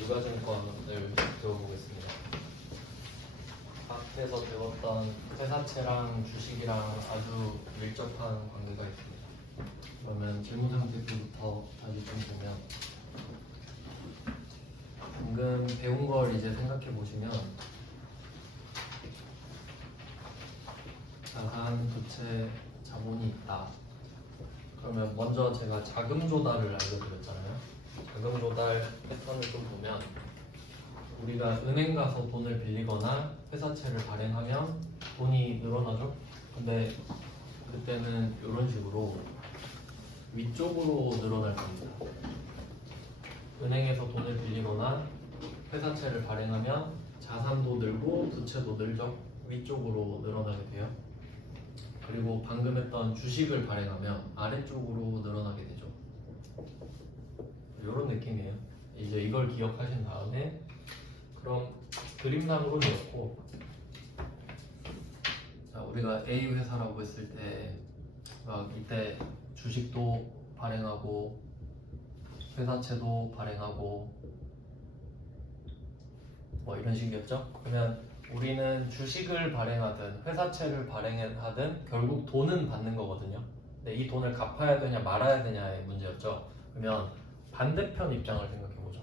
유가증권을 배워보겠습니다. 앞에서 배웠던 회사채랑 주식이랑 아주 밀접한 관계가 있습니다. 그러면 질문 상태부터 다시 좀 보면, 방금 배운 걸 이제 생각해 보시면, 자산, 부채, 자본이 있다. 그러면 먼저 제가 자금 조달을 알려드렸잖아요. 자금 조달 패턴을 좀 보면, 우리가 은행 가서 돈을 빌리거나 회사채를 발행하면 돈이 늘어나죠. 근데 그때는 이런 식으로 위쪽으로 늘어날 겁니다. 은행에서 돈을 빌리거나 회사채를 발행하면 자산도 늘고 부채도 늘죠. 위쪽으로 늘어나게 돼요. 그리고 방금 했던 주식을 발행하면 아래쪽으로 늘어나게 되죠. 이런 느낌이에요. 이제 이걸 기억하신 다음에, 그럼 그림상으로 넣고, 자, 우리가 A 회사라고 했을 때 막 이때 주식도 발행하고 회사채도 발행하고 뭐 이런 식이었죠. 그러면 우리는 주식을 발행하든 회사채를 발행하든 결국 돈은 받는 거거든요. 근데 이 돈을 갚아야 되냐 말아야 되냐의 문제였죠. 그러면 반대편 입장을 생각해 보죠.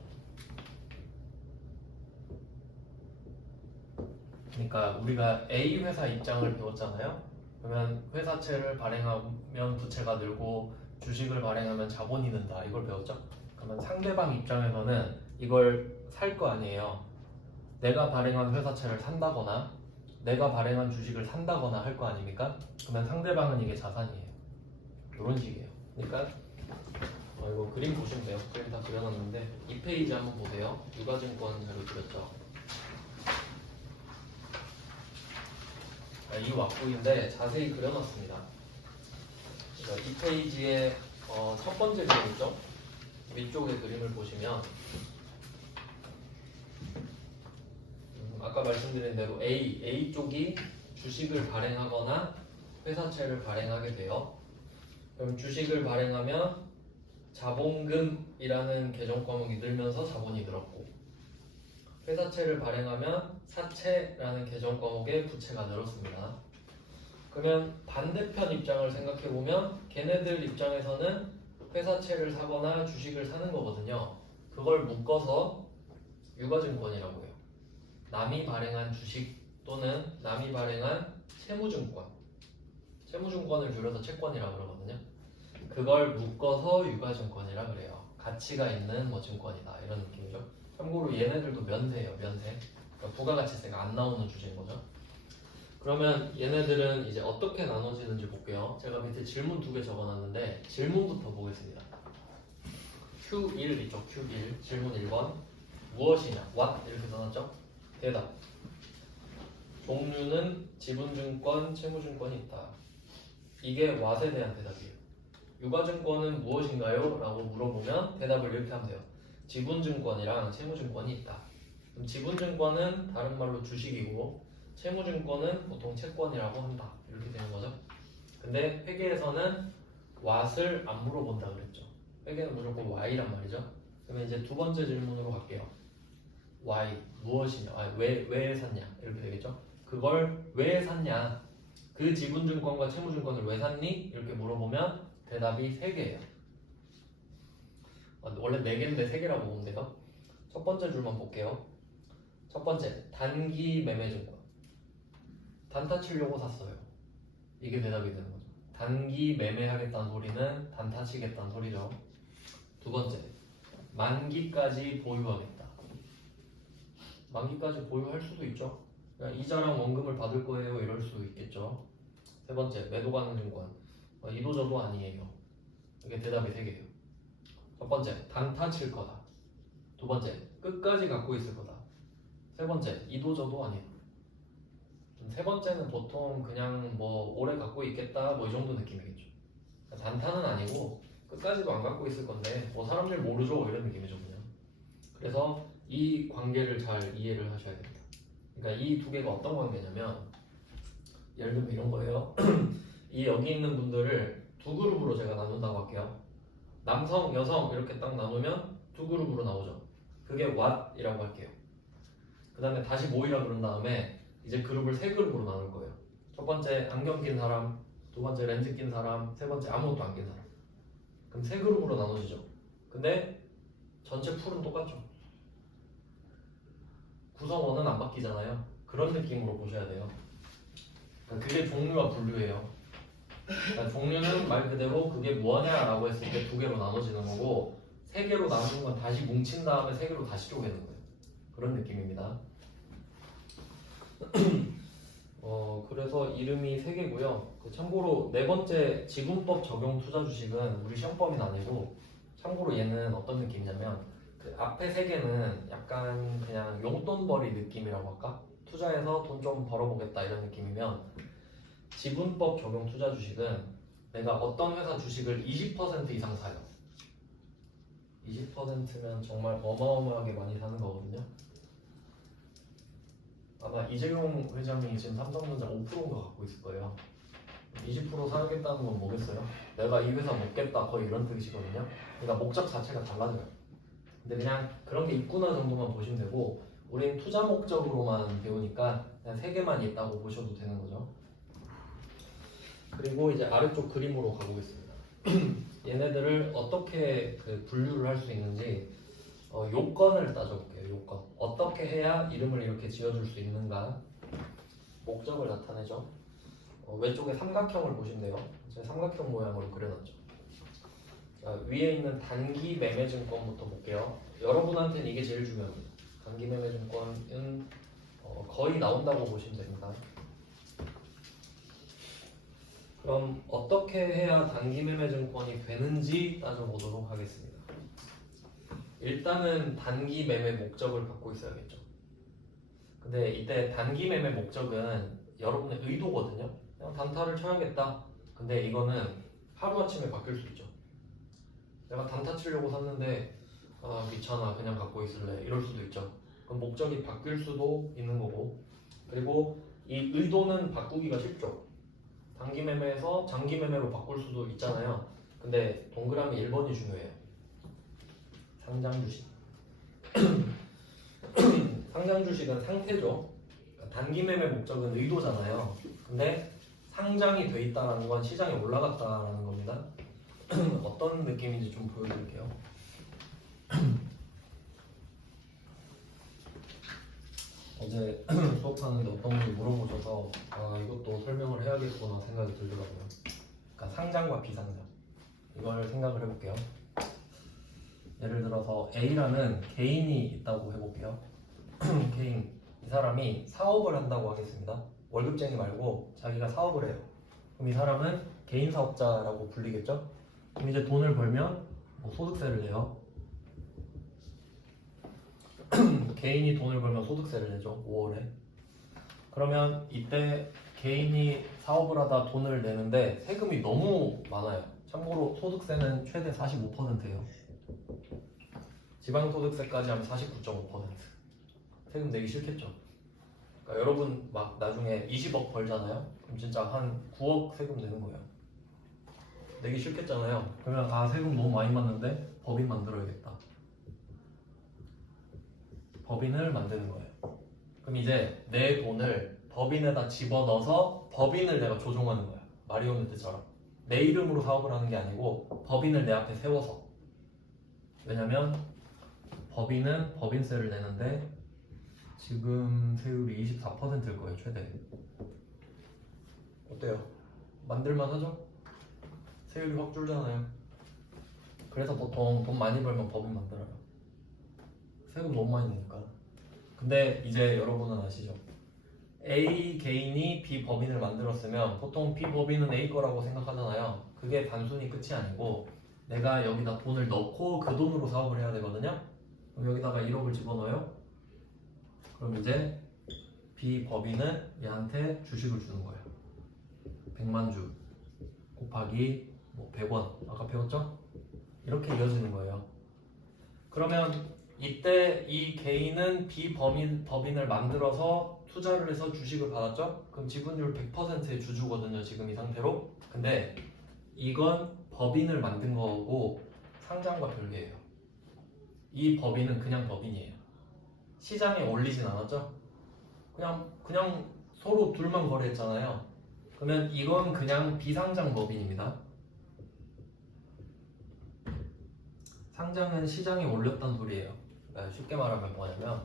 그러니까 우리가 A 회사 입장을 배웠잖아요. 그러면 회사채를 발행하면 부채가 늘고 주식을 발행하면 자본이 는다, 이걸 배웠죠. 그러면 상대방 입장에서는 이걸 살 거 아니에요. 내가 발행한 회사채를 산다거나 내가 발행한 주식을 산다거나 할 거 아닙니까? 그러면 상대방은 이게 자산이에요. 이런 식이에요. 그러니까 이거 그림 보시면 돼요. 그림 다 그려놨는데 2페이지 한번 보세요. 유가증권 자료 드렸죠. 이 왁구인데 자세히 그려놨습니다. 그러니까 2페이지에 첫 번째 그림이죠. 위쪽의 그림을 보시면 아까 말씀드린 대로 A 쪽이 주식을 발행하거나 회사채를 발행하게 돼요. 그럼 주식을 발행하면 자본금이라는 계정 과목이 늘면서 자본이 늘었고, 회사채를 발행하면 사채라는 계정 과목의 부채가 늘었습니다. 그러면 반대편 입장을 생각해 보면 걔네들 입장에서는 회사채를 사거나 주식을 사는 거거든요. 그걸 묶어서 유가증권이라고 해요. 남이 발행한 주식 또는 남이 발행한 채무증권, 채무증권을 줄여서 채권이라고 그러거든요. 그걸 묶어서 유가증권이라 그래요. 가치가 있는 뭐 증권이다, 이런 느낌이죠. 참고로 얘네들도 면세예요. 면세. 그러니까 부가가치세가 안 나오는 주제인 거죠. 그러면 얘네들은 이제 어떻게 나눠지는지 볼게요. 제가 밑에 질문 2개 적어놨는데 질문부터 보겠습니다. Q1 있죠. Q1 질문 1번 무엇이냐? What? 이렇게 써놨죠. 대답. 종류는 지분증권, 채무증권이 있다. 이게 what에 대한 대답이에요. 유가증권은 무엇인가요? 라고 물어보면 대답을 이렇게 하면 돼요. 지분증권이랑 채무증권이 있다. 그럼 지분증권은 다른 말로 주식이고 채무증권은 보통 채권이라고 한다. 이렇게 되는 거죠. 근데 회계에서는 what을 안 물어본다 그랬죠. 회계는 무조건 why란 말이죠. 그러면 이제 두 번째 질문으로 갈게요. why, 무엇이냐, 왜 샀냐, 이렇게 되겠죠. 그걸 왜 샀냐, 그 지분증권과 채무증권을 왜 샀니? 이렇게 물어보면 대답이 3개예요. 원래 4개인데 3개라고 보면 돼요. 첫 번째 줄만 볼게요. 첫 번째, 단기 매매증권. 단타 치려고 샀어요. 이게 대답이 되는 거죠. 단기 매매하겠다는 소리는 단타 치겠다는 소리죠. 두 번째, 만기까지 보유하겠다. 만기까지 보유할 수도 있죠. 그러니까 이자랑 원금을 받을 거예요, 이럴 수 있겠죠. 세 번째, 매도 가능 증권. 이도저도 아니에요. 이게 대답이 3개예요. 첫 번째, 단타 칠 거다. 두 번째, 끝까지 갖고 있을 거다. 세 번째, 이도저도 아니에요. 세 번째는 보통 그냥 뭐 오래 갖고 있겠다, 뭐 이 정도 느낌이겠죠. 단타는 아니고 끝까지도 안 갖고 있을 건데 뭐 사람들 모르죠, 이런 느낌이죠 그냥. 그래서 이 관계를 잘 이해를 하셔야 됩니다. 그러니까 이 두 개가 어떤 관계냐면, 예를 들면 이런 거예요. 이 여기 있는 분들을 두 그룹으로 제가 나눈다고 할게요. 남성, 여성 이렇게 딱 나누면 두 그룹으로 나오죠. 그게 what이라고 할게요. 그 다음에 다시 모이라 그런 다음에 이제 그룹을 세 그룹으로 나눌 거예요. 첫 번째 안경 낀 사람, 두 번째 렌즈 낀 사람, 세 번째 아무것도 안 낀 사람. 그럼 세 그룹으로 나눠지죠. 근데 전체 풀은 똑같죠. 구성원은 안 바뀌잖아요. 그런 느낌으로 보셔야 돼요. 그러니까 그게 종류와 분류예요. 그러니까 종류는 말 그대로 그게 뭐냐라고 했을 때 두 개로 나눠지는 거고, 세 개로 나누는 건 다시 뭉친 다음에 세 개로 다시 쪼개는 거예요. 그런 느낌입니다. 그래서 이름이 세 개고요. 참고로 네 번째 지분법 적용 투자 주식은 우리 시험 범위는 아니고, 참고로 얘는 어떤 느낌이냐면 그 앞에 세 개는 약간 그냥 용돈벌이 느낌이라고 할까? 투자해서 돈 좀 벌어보겠다 이런 느낌이면, 지분법 적용 투자 주식은 내가 어떤 회사 주식을 20% 이상 사요. 20%면 정말 어마어마하게 많이 사는 거거든요. 아마 이재용 회장이 지금 삼성전자 5%인가 갖고 있을 거예요. 20% 사겠다는 건 뭐겠어요? 내가 이 회사 먹겠다, 거의 이런 뜻이거든요. 그러니까 목적 자체가 달라져요. 근데 그냥 그런 게 있구나 정도만 보시면 되고, 우린 투자 목적으로만 배우니까 그냥 세 개만 있다고 보셔도 되는 거죠. 그리고 이제 아래쪽 그림으로 가보겠습니다. 얘네들을 어떻게 그 분류를 할 수 있는지 요건을 따져볼게요. 요건. 어떻게 해야 이름을 이렇게 지어줄 수 있는가? 목적을 나타내죠. 왼쪽에 삼각형을 보시면 돼요. 제가 삼각형 모양으로 그려놨죠. 자, 위에 있는 단기 매매 증권부터 볼게요. 여러분한테는 이게 제일 중요합니다. 단기 매매 증권은 거의 나온다고 보시면 됩니다. 그럼 어떻게 해야 단기 매매 증권이 되는지 따져보도록 하겠습니다. 일단은 단기 매매 목적을 갖고 있어야겠죠. 근데 이때 단기 매매 목적은 여러분의 의도거든요. 그냥 단타를 쳐야겠다. 근데 이거는 하루아침에 바뀔 수 있죠. 내가 단타 치려고 샀는데 귀찮아, 그냥 갖고 있을래, 이럴 수도 있죠. 그럼 목적이 바뀔 수도 있는 거고, 그리고 이 의도는 바꾸기가 쉽죠. 단기 매매에서 장기 매매로 바꿀 수도 있잖아요. 근데 동그라미 1번이 중요해요. 상장 주식. 상장 주식은 상태죠. 그러니까 단기 매매 목적은 의도잖아요. 근데 상장이 돼 있다는 건 시장에 올라갔다라는 겁니다. 어떤 느낌인지 좀 보여드릴게요. 어제 수업하는데 어떤 분이 물어보셔서 이것도 설명을 해야겠구나 생각이 들더라고요. 그러니까 상장과 비상장, 이걸 생각을 해볼게요. 예를 들어서 A라는 개인이 있다고 해볼게요. 개인, 이 사람이 사업을 한다고 하겠습니다. 월급쟁이 말고 자기가 사업을 해요. 그럼 이 사람은 개인 사업자라고 불리겠죠? 그럼 이제 돈을 벌면 소득세를 내요. 개인이 돈을 벌면 소득세를 내죠. 5월에. 그러면 이때 개인이 사업을 하다 돈을 내는데 세금이 너무 많아요. 참고로 소득세는 최대 45%예요. 지방소득세까지 하면 49.5%. 세금 내기 싫겠죠. 그러니까 여러분 막 나중에 20억 벌잖아요. 그럼 진짜 한 9억 세금 내는 거예요. 내기 싫겠잖아요. 그러면 세금 너무 많이 받는데 법인 만들어야겠다. 법인을 만드는 거예요. 그럼 이제 내 돈을 법인에다 집어넣어서 법인을 내가 조종하는 거야. 마리오네트처럼. 내 이름으로 사업을 하는 게 아니고 법인을 내 앞에 세워서. 왜냐면 법인은 법인세를 내는데 지금 세율이 24%일 거예요. 최대. 어때요? 만들만 하죠? 세율이 확 줄잖아요. 그래서 보통 돈 많이 벌면 법인 만들어요. 세금 너무 많이 내니까. 근데 이제 여러분은 아시죠? A 개인이 B 법인을 만들었으면 보통 B 법인은 A 거라고 생각하잖아요. 그게 단순히 끝이 아니고 내가 여기다 돈을 넣고 그 돈으로 사업을 해야 되거든요. 그럼 여기다가 1억을 집어넣어요. 그럼 이제 B 법인은 얘한테 주식을 주는 거예요. 100만 주 곱하기 100원. 아까 배웠죠? 이렇게 이어지는 거예요. 그러면 이때 이 개인은 비법인을 만들어서 투자를 해서 주식을 받았죠? 그럼 지분율 100%의 주주거든요. 지금 이 상태로. 근데 이건 법인을 만든 거고 상장과 별개예요. 이 법인은 그냥 법인이에요. 시장에 올리진 않았죠? 그냥 서로 둘만 거래했잖아요. 그러면 이건 그냥 비상장 법인입니다. 상장은 시장에 올렸단 소리예요. 그러니까 쉽게 말하면 뭐냐면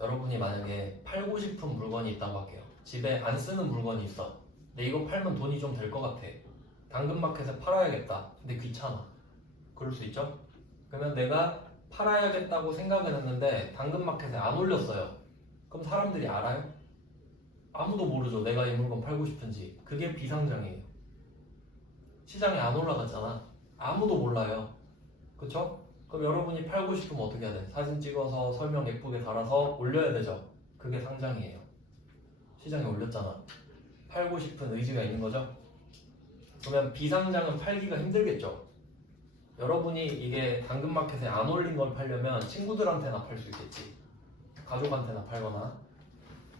여러분이 만약에 팔고 싶은 물건이 있다고 할게요. 집에 안 쓰는 물건이 있어. 근데 이거 팔면 돈이 좀 될 것 같아. 당근마켓에 팔아야겠다. 근데 귀찮아. 그럴 수 있죠? 그러면 내가 팔아야겠다고 생각을 했는데 당근마켓에 안 올렸어요. 그럼 사람들이 알아요? 아무도 모르죠. 내가 이 물건 팔고 싶은지. 그게 비상장이에요. 시장에 안 올라갔잖아. 아무도 몰라요. 그쵸? 그럼 여러분이 팔고 싶으면 어떻게 해야 돼? 사진 찍어서 설명 예쁘게 달아서 올려야 되죠. 그게 상장이에요. 시장에 올렸잖아. 팔고 싶은 의지가 있는 거죠. 그러면 비상장은 팔기가 힘들겠죠. 여러분이 이게 당근마켓에 안 올린 걸 팔려면 친구들한테나 팔 수 있겠지. 가족한테나 팔거나.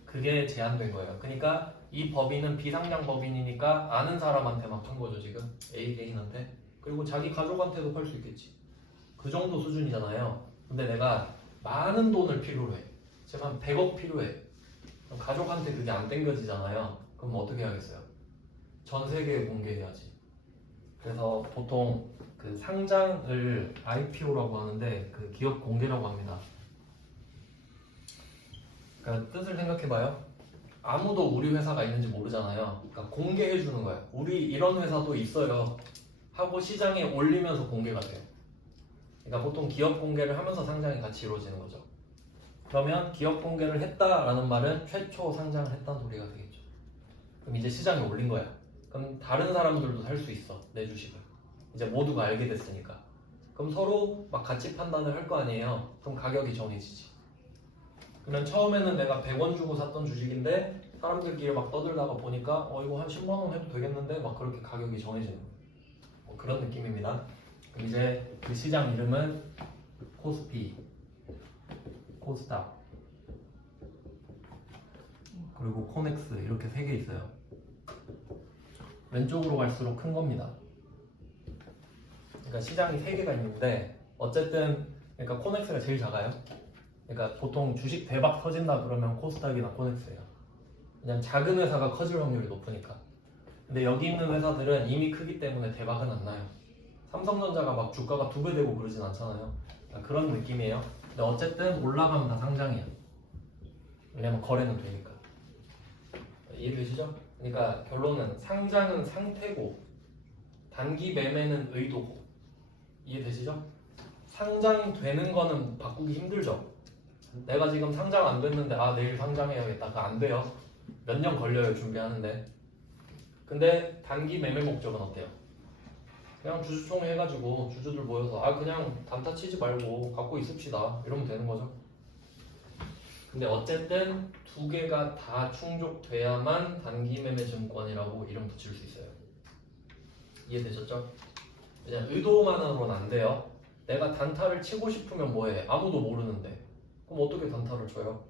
그게 제한된 거예요. 그러니까 이 법인은 비상장 법인이니까 아는 사람한테만 판 거죠, 지금. A 개인한테. 그리고 자기 가족한테도 팔 수 있겠지. 그 정도 수준이잖아요. 근데 내가 많은 돈을 필요로 해. 제가 한 100억 필요해. 그럼 가족한테 그게 안 땡겨지잖아요. 그럼 어떻게 하겠어요? 전 세계에 공개해야지. 그래서 보통 그 상장을 IPO라고 하는데 그 기업 공개라고 합니다. 그러니까 뜻을 생각해봐요. 아무도 우리 회사가 있는지 모르잖아요. 그러니까 공개해 주는 거예요. 우리 이런 회사도 있어요. 하고 시장에 올리면서 공개가 돼요. 그러니까 보통 기업 공개를 하면서 상장이 같이 이루어지는 거죠. 그러면 기업 공개를 했다라는 말은 최초 상장을 했다는 소리가 되겠죠. 그럼 이제 시장에 올린 거야. 그럼 다른 사람들도 살 수 있어. 내 주식을. 이제 모두가 알게 됐으니까. 그럼 서로 막 가치 판단을 할 거 아니에요. 그럼 가격이 정해지지. 그러면 처음에는 내가 100원 주고 샀던 주식인데 사람들끼리 막 떠들다가 보니까 이거 한 10만 원 해도 되겠는데 막 그렇게 가격이 정해지는 거예요. 뭐 그런 느낌입니다. 그럼 이제 그 시장 이름은 코스피, 코스닥, 그리고 코넥스 이렇게 3개 있어요. 왼쪽으로 갈수록 큰 겁니다. 그러니까 시장이 3개가 있는데 어쨌든 그러니까 코넥스가 제일 작아요. 그러니까 보통 주식 대박 터진다 그러면 코스닥이나 코넥스예요. 왜냐면 작은 회사가 커질 확률이 높으니까. 근데 여기 있는 회사들은 이미 크기 때문에 대박은 안 나요. 삼성전자가 막 주가가 2배 되고 그러진 않잖아요. 그러니까 그런 느낌이에요. 근데 어쨌든 올라가면 다 상장이야. 왜냐면 거래는 되니까. 이해되시죠? 그러니까 결론은 상장은 상태고 단기 매매는 의도고. 이해되시죠? 상장되는 거는 바꾸기 힘들죠. 내가 지금 상장 안 됐는데 내일 상장해야겠다. 그거 안 돼요. 몇 년 걸려요 준비하는데. 근데 단기 매매 목적은 어때요? 그냥 주주총회 해가지고 주주들 모여서 그냥 단타 치지 말고 갖고 있읍시다 이러면 되는 거죠. 근데 어쨌든 2개가 다 충족돼야만 단기 매매 증권이라고 이름 붙일 수 있어요. 이해되셨죠? 그냥 의도만으로는 안 돼요. 내가 단타를 치고 싶으면 뭐해? 아무도 모르는데. 그럼 어떻게 단타를 쳐요?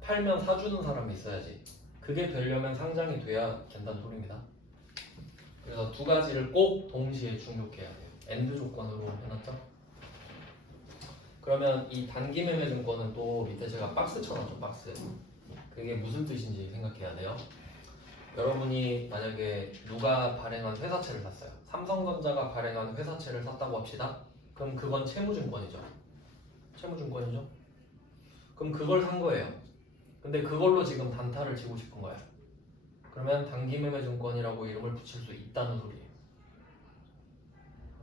팔면 사주는 사람이 있어야지. 그게 되려면 상장이 돼야 된다는 소리입니다. 그래서 2가지를 꼭 동시에 충족해야 돼요. 엔드 조건으로 해놨죠? 그러면 이 단기 매매 증권은 또 밑에 제가 박스 쳐놨죠, 박스. 그게 무슨 뜻인지 생각해야 돼요. 여러분이 만약에 누가 발행한 회사채를 샀어요. 삼성전자가 발행한 회사채를 샀다고 합시다. 그럼 그건 채무증권이죠. 채무증권이죠. 그럼 그걸 산 거예요. 근데 그걸로 지금 단타를 치고 싶은 거야. 그러면 단기매매증권이라고 이름을 붙일 수 있다는 소리예요.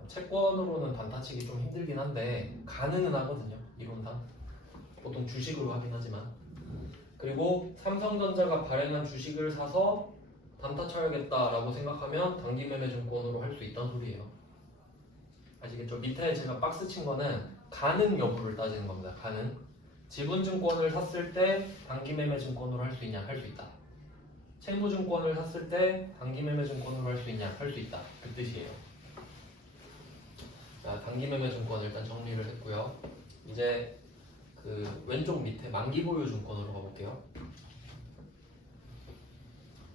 채권으로는 단타치기 좀 힘들긴 한데 가능은 하거든요. 이론상. 보통 주식으로 하긴 하지만. 그리고 삼성전자가 발행한 주식을 사서 단타 쳐야겠다라고 생각하면 단기매매증권으로 할 수 있다는 소리예요. 아시겠죠? 밑에 제가 박스 친 거는 가능 여부를 따지는 겁니다. 가능. 지분증권을 샀을 때 단기매매증권으로 할 수 있냐? 할 수 있다. 채무증권을 샀을 때 단기매매증권으로 할 수 있냐? 할 수 있다. 그 뜻이에요. 자, 단기매매증권 일단 정리를 했고요. 이제 그 왼쪽 밑에 만기보유증권으로 가볼게요.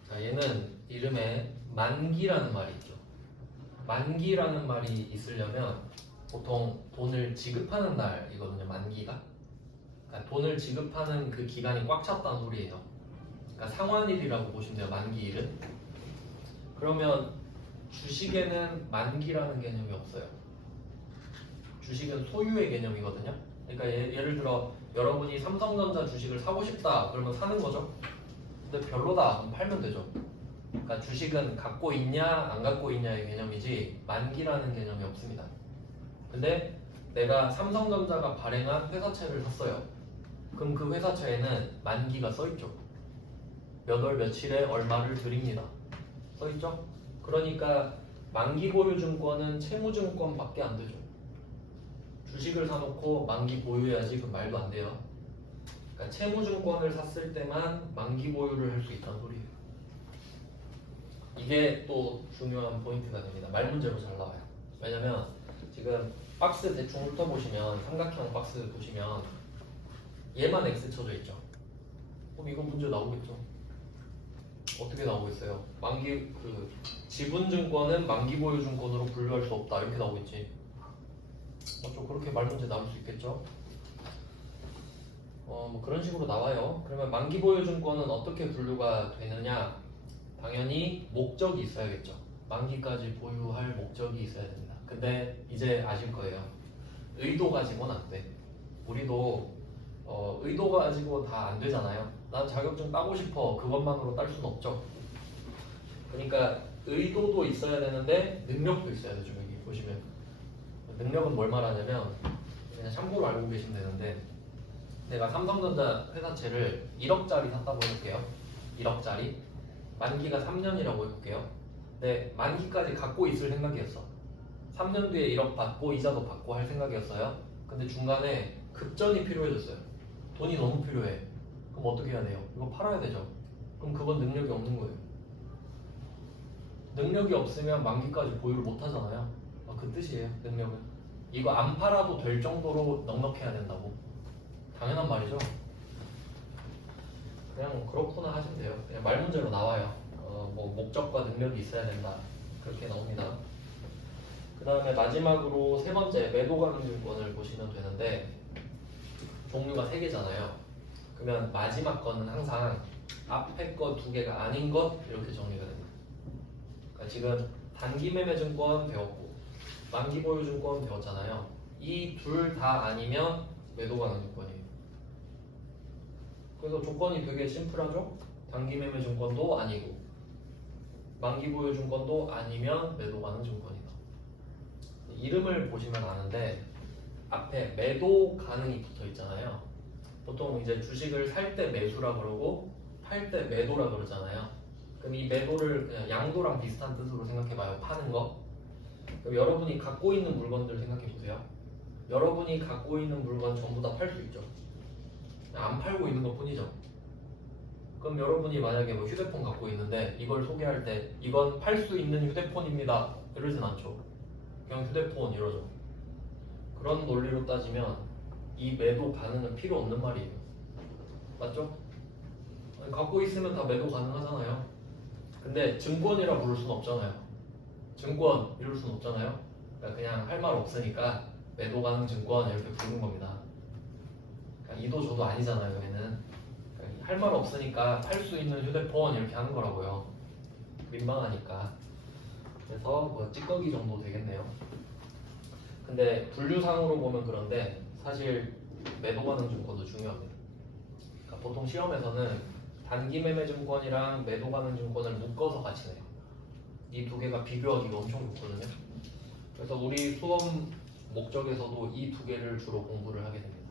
자, 얘는 이름에 만기라는 말이 있죠. 만기라는 말이 있으려면 보통 돈을 지급하는 날이거든요. 만기가. 그러니까 돈을 지급하는 그 기간이 꽉 찼다는 소리예요. 그러니까 상환일이라고 보시면 돼요. 만기일은. 그러면 주식에는 만기라는 개념이 없어요. 주식은 소유의 개념이거든요. 그러니까 예를 들어 여러분이 삼성전자 주식을 사고 싶다 그러면 사는 거죠. 근데 별로다 그럼 팔면 되죠. 그러니까 주식은 갖고 있냐 안 갖고 있냐의 개념이지 만기라는 개념이 없습니다. 근데 내가 삼성전자가 발행한 회사채를 샀어요. 그럼 그 회사채에는 만기가 써있죠. 몇 월 며칠에 얼마를 드립니다. 써있죠? 그러니까 만기 보유 증권은 채무증권밖에 안 되죠. 주식을 사놓고 만기 보유해야지 그 말도 안 돼요. 그러니까 채무증권을 샀을 때만 만기 보유를 할 수 있다는 소리예요. 이게 또 중요한 포인트가 됩니다. 말 문제로 잘 나와요. 왜냐면 지금 박스 대충 훑어보시면 삼각형 박스 보시면 얘만 X 쳐져 있죠. 그럼 이거 문제 나오겠죠. 어떻게 나오겠어요? 만기 그 지분증권은 만기 보유 증권으로 분류할 수 없다 이렇게 나오겠지. 좀 그렇게 말 문제 나올 수 있겠죠. 뭐 그런 식으로 나와요. 그러면 만기 보유 증권은 어떻게 분류가 되느냐? 당연히 목적이 있어야겠죠. 만기까지 보유할 목적이 있어야 됩니다. 근데 이제 아실 거예요. 의도 가지고는 안 돼. 우리도 의도 가지고 다 안 되잖아요. 난 자격증 따고 싶어. 그것만으로 딸 수는 없죠. 그러니까 의도도 있어야 되는데 능력도 있어야 되죠. 여기 보시면 능력은 뭘 말하냐면 그냥 참고로 알고 계시면 되는데 내가 삼성전자 회사채를 1억짜리 샀다고 해볼게요. 1억짜리 만기가 3년이라고 해볼게요. 네, 만기까지 갖고 있을 생각이었어. 3년 뒤에 1억 받고 이자도 받고 할 생각이었어요. 근데 중간에 급전이 필요해졌어요. 돈이 너무 필요해. 그럼 어떻게 해야 돼요? 이거 팔아야 되죠. 그럼 그건 능력이 없는 거예요. 능력이 없으면 만기까지 보유를 못 하잖아요. 그 뜻이에요. 능력은. 이거 안 팔아도 될 정도로 넉넉해야 된다고. 당연한 말이죠. 그냥 그렇구나 하시면 돼요. 그냥 말 문제로 나와요. 뭐 목적과 능력이 있어야 된다. 그렇게 나옵니다. 그 다음에 마지막으로 세 번째 매도 가능 증권을 보시면 되는데 종류가 3개잖아요. 그러면 마지막 거는 항상 앞에 거 2개가 아닌 것 이렇게 정리가 됩니다. 그러니까 지금 단기 매매 증권 배웠고 만기 보유 증권 배웠잖아요. 이 둘 다 아니면 매도 가능 증권이에요. 그래서 조건이 되게 심플하죠. 단기 매매 증권도 아니고 만기 보유 증권도 아니면 매도 가능 증권이다. 이름을 보시면 아는데 앞에 매도 가능이 붙어 있잖아요. 보통 이제 주식을 살 때 매수라 그러고 팔 때 매도라 그러잖아요. 그럼 이 매도를 그냥 양도랑 비슷한 뜻으로 생각해봐요. 파는 거. 그럼 여러분이 갖고 있는 물건들 생각해보세요. 여러분이 갖고 있는 물건 전부 다 팔 수 있죠. 안 팔고 있는 것 뿐이죠. 그럼 여러분이 만약에 뭐 휴대폰 갖고 있는데 이걸 소개할 때 이건 팔 수 있는 휴대폰입니다 이러진 않죠. 그냥 휴대폰 이러죠. 그런 논리로 따지면 이 매도 가능은 필요 없는 말이에요. 맞죠? 아니, 갖고 있으면 다 매도 가능하잖아요. 근데 증권이라 부를 수는 없잖아요. 증권 이럴 수는 없잖아요. 그러니까 그냥 할 말 없으니까 매도 가능 증권 이렇게 부르는 겁니다. 그러니까 이도 저도 아니잖아요. 얘는 그러니까 할 말 없으니까 팔 수 있는 휴대폰 이렇게 하는 거라고요. 민망하니까. 그래서 뭐 찌꺼기 정도 되겠네요. 근데 분류상으로 보면 그런데 사실 매도 가능 증권도 중요합니다. 그러니까 보통 시험에서는 단기 매매 증권이랑 매도 가능 증권을 묶어서 같이 내요. 이 2개가 비교하기가 엄청 좋거든요. 그래서 우리 수업 목적에서도 이 2개를 주로 공부를 하게 됩니다.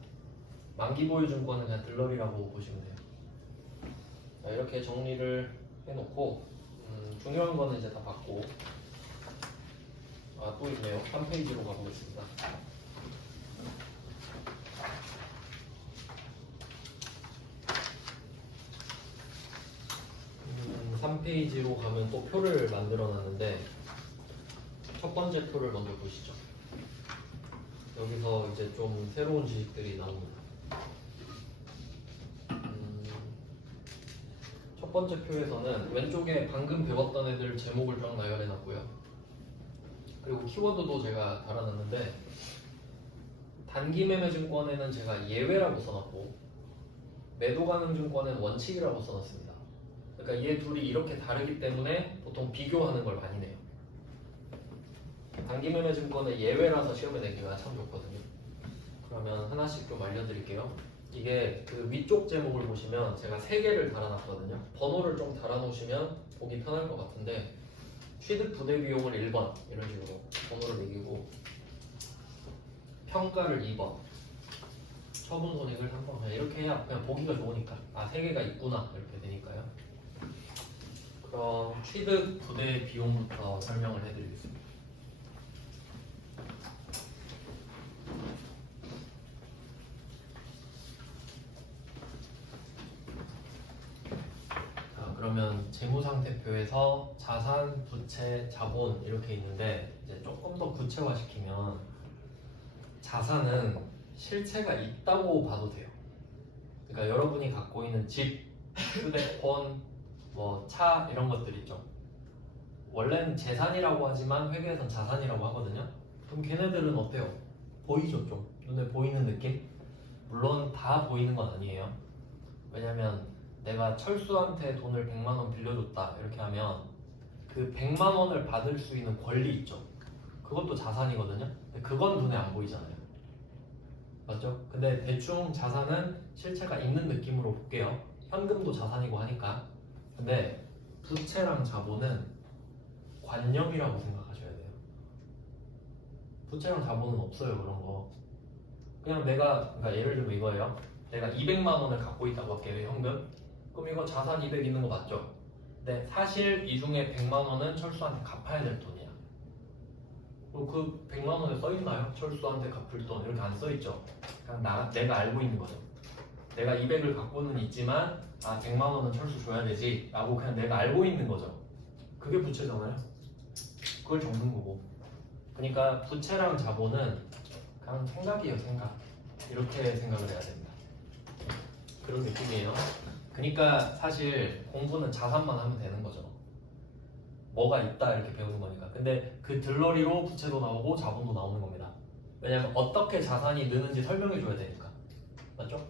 만기 보유 증권은 그냥 들러리라고 보시면 돼요. 자, 이렇게 정리를 해놓고 중요한 거는 이제 다 봤고 또 있네요. 3페이지로 가보겠습니다. 3페이지로 가면 또 표를 만들어 놨는데 첫 번째 표를 먼저 보시죠. 여기서 이제 좀 새로운 지식들이 나옵니다. 첫 번째 표에서는 왼쪽에 방금 배웠던 애들 제목을 쫙 나열해 놨고요. 그리고 키워드도 제가 달아놨는데 단기 매매 증권에는 제가 예외라고 써놨고 매도 가능 증권에는 원칙이라고 써놨습니다. 그러니까 얘 둘이 이렇게 다르기 때문에 보통 비교하는 걸 많이 내요. 단기 매매 증권의 예외라서 시험에 내기가 참 좋거든요. 그러면 하나씩 좀 알려드릴게요. 이게 그 위쪽 제목을 보시면 제가 3개를 달아놨거든요. 번호를 좀 달아놓으시면 보기 편할 것 같은데 취득 부대 비용을 1번 이런 식으로 번호를 매기고 평가를 2번 처분 손익을 3번 이렇게 해야 그냥 보기가 좋으니까 3개가 있구나 이렇게 되니까요. 그럼 취득 부대 비용부터 설명을 해드리겠습니다. 그러면 재무상태표에서 자산, 부채, 자본 이렇게 있는데 이제 조금 더 구체화시키면 자산은 실체가 있다고 봐도 돼요. 그러니까 여러분이 갖고 있는 집, 휴대폰, 뭐 차 이런 것들 있죠. 원래는 재산이라고 하지만 회계에선 자산이라고 하거든요. 그럼 걔네들은 어때요? 보이죠 좀? 눈에 보이는 느낌? 물론 다 보이는 건 아니에요. 왜냐면 내가 철수한테 돈을 100만 원 빌려줬다 이렇게 하면 그 100만 원을 받을 수 있는 권리 있죠. 그것도 자산이거든요. 근데 그건 눈에 안 보이잖아요. 맞죠? 근데 대충 자산은 실체가 있는 느낌으로 볼게요. 현금도 자산이고 하니까. 근데 부채랑 자본은 관념이라고 생각하셔야 돼요. 부채랑 자본은 없어요 그런 거. 그냥 그러니까 예를 들면 이거예요. 내가 200만 원을 갖고 있다고 할게요 현금. 그럼 이거 자산 200 있는 거 맞죠? 근데 사실 이 중에 100만 원은 철수한테 갚아야 될 돈이야. 그럼 그 100만 원에 써 있나요? 철수한테 갚을 돈 이렇게 안 써 있죠. 그냥 내가 알고 있는 거죠. 내가 200을 갖고는 있지만 100만 원은 철수 줘야 되지 라고 그냥 내가 알고 있는 거죠. 그게 부채잖아요. 그걸 적는 거고. 그러니까 부채랑 자본은 그냥 생각이에요 생각. 이렇게 생각을 해야 됩니다. 그런 느낌이에요. 그러니까 사실 공부는 자산만 하면 되는 거죠. 뭐가 있다 이렇게 배우는 거니까. 근데 그 들러리로 부채도 나오고 자본도 나오는 겁니다. 왜냐면 어떻게 자산이 느는지 설명해 줘야 되니까. 맞죠?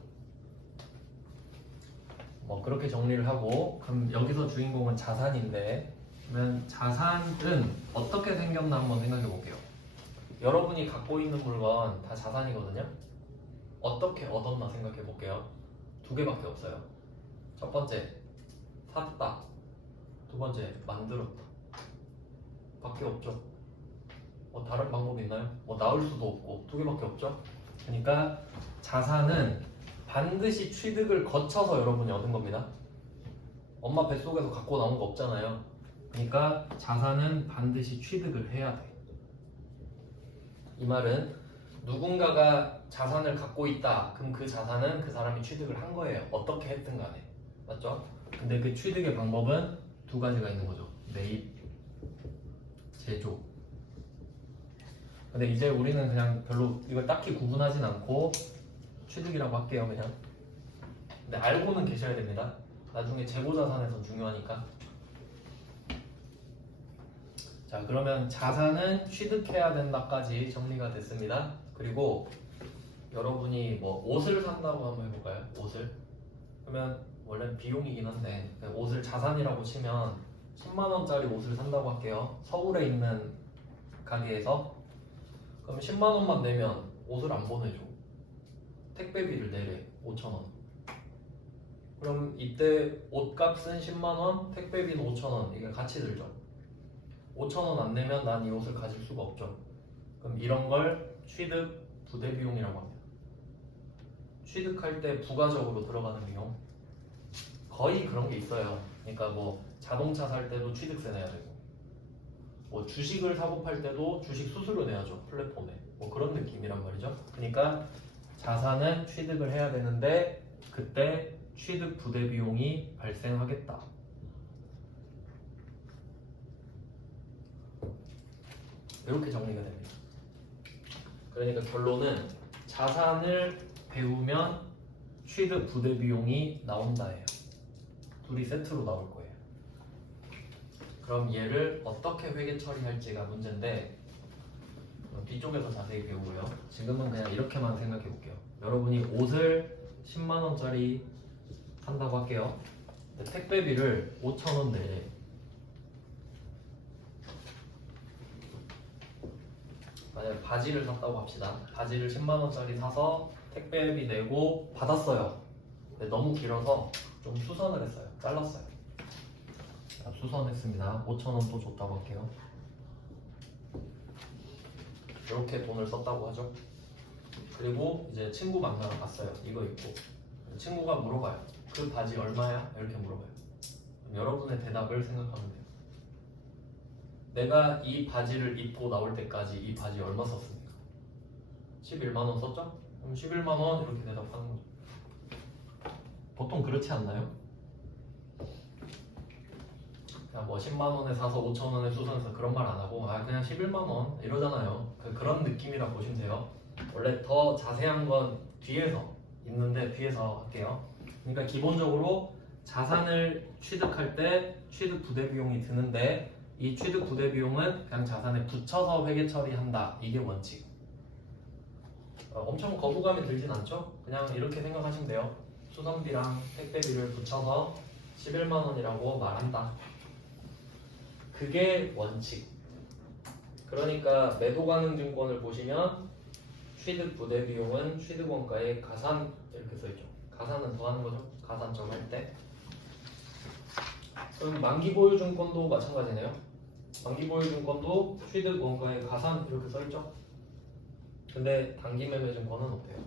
뭐 그렇게 정리를 하고 그럼 여기서 주인공은 자산인데 그러면 자산은 어떻게 생겼나 한번 생각해 볼게요. 여러분이 갖고 있는 물건 다 자산이거든요. 어떻게 얻었나 생각해 볼게요. 2개밖에 없어요. 첫 번째 샀다. 2번째 만들었다. 밖에 없죠. 뭐 다른 방법이 있나요? 뭐 나올 수도 없고 2개밖에 없죠. 그러니까 자산은 반드시 취득을 거쳐서 여러분이 얻은 겁니다. 엄마 뱃속에서 갖고 나온 거 없잖아요. 그러니까 자산은 반드시 취득을 해야 돼. 이 말은 누군가가 자산을 갖고 있다. 그럼 그 자산은 그 사람이 취득을 한 거예요. 어떻게 했든 간에. 맞죠? 근데 그 취득의 방법은 2가지가 있는 거죠. 매입, 제조. 근데 이제 우리는 그냥 별로 이걸 딱히 구분하진 않고 취득이라고 할게요 그냥. 근데 알고는 계셔야 됩니다. 나중에 재고자산에선 중요하니까. 자 그러면 자산은 취득해야 된다까지 정리가 됐습니다. 그리고 여러분이 뭐 옷을 산다고 한번 해볼까요? 옷을. 그러면 원래 비용이긴 한데 옷을 자산이라고 치면 10만원짜리 옷을 산다고 할게요. 서울에 있는 가게에서. 그럼 10만원만 내면 옷을 안 보내줘. 택배비를 내래 5천원. 그럼 이때 옷값은 10만원, 택배비는 5천원. 이게 같이 들죠. 5천원 안 내면 난 이 옷을 가질 수가 없죠. 그럼 이런 걸 취득 부대 비용이라고 합니다. 취득할 때 부가적으로 들어가는 비용. 거의 그런 게 있어요. 그러니까 뭐 자동차 살 때도 취득세 내야 되고 뭐 주식을 사고 팔 때도 주식 수수료 내야죠. 플랫폼에. 뭐 그런 느낌이란 말이죠. 그러니까 자산은 취득을 해야 되는데 그때 취득 부대 비용이 발생하겠다. 이렇게 정리가 됩니다. 그러니까 결론은 자산을 배우면 취득 부대 비용이 나온다예요. 둘이 세트로 나올 거예요. 그럼 얘를 어떻게 회계 처리할지가 문제인데 뒤쪽에서 자세히 배우고요. 지금은 그냥 이렇게만 생각해 볼게요. 여러분이 옷을 10만 원짜리 산다고 할게요. 근데 택배비를 5,000원 내래. 만약에 바지를 샀다고 합시다. 바지를 10만 원짜리 사서 택배비 내고 받았어요. 근데 너무 길어서 좀 수선을 했어요. 잘랐어요. 자, 수선했습니다. 5,000원 또 줬다고 할게요. 이렇게 돈을 썼다고 하죠. 그리고 이제 친구 만나러 갔어요. 이거 입고 친구가 물어봐요. 그 바지 얼마야? 이렇게 물어봐요. 그럼 여러분의 대답을 생각하면 돼요. 내가 이 바지를 입고 나올 때까지 이 바지 얼마 썼습니까? 11만 원 썼죠? 그럼 11만 원 이렇게 대답하는 거죠. 보통 그렇지 않나요? 그냥 뭐 10만 원에 사서 5천 원에 수선해서 그런 말 안 하고 그냥 11만 원 이러잖아요. 그런 느낌이라 보시면 돼요. 원래 더 자세한 건 뒤에서 있는데 뒤에서 할게요. 그러니까 기본적으로 자산을 취득할 때 취득 부대 비용이 드는데 이 취득 부대 비용은 그냥 자산에 붙여서 회계 처리한다. 이게 원칙. 엄청 거부감이 들진 않죠? 그냥 이렇게 생각하시면 돼요. 수선비랑 택배비를 붙여서 11만 원이라고 말한다. 그게 원칙. 그러니까 매도가능증권을 보시면 취득 부대 비용은 취득 원가의 가산 이렇게 써있죠. 가산은 더하는 거죠. 가산점 할 때. 그럼 만기보유증권도 마찬가지네요. 만기보유증권도 취득 원가의 가산 이렇게 써있죠. 근데 단기매매증권은 어때요?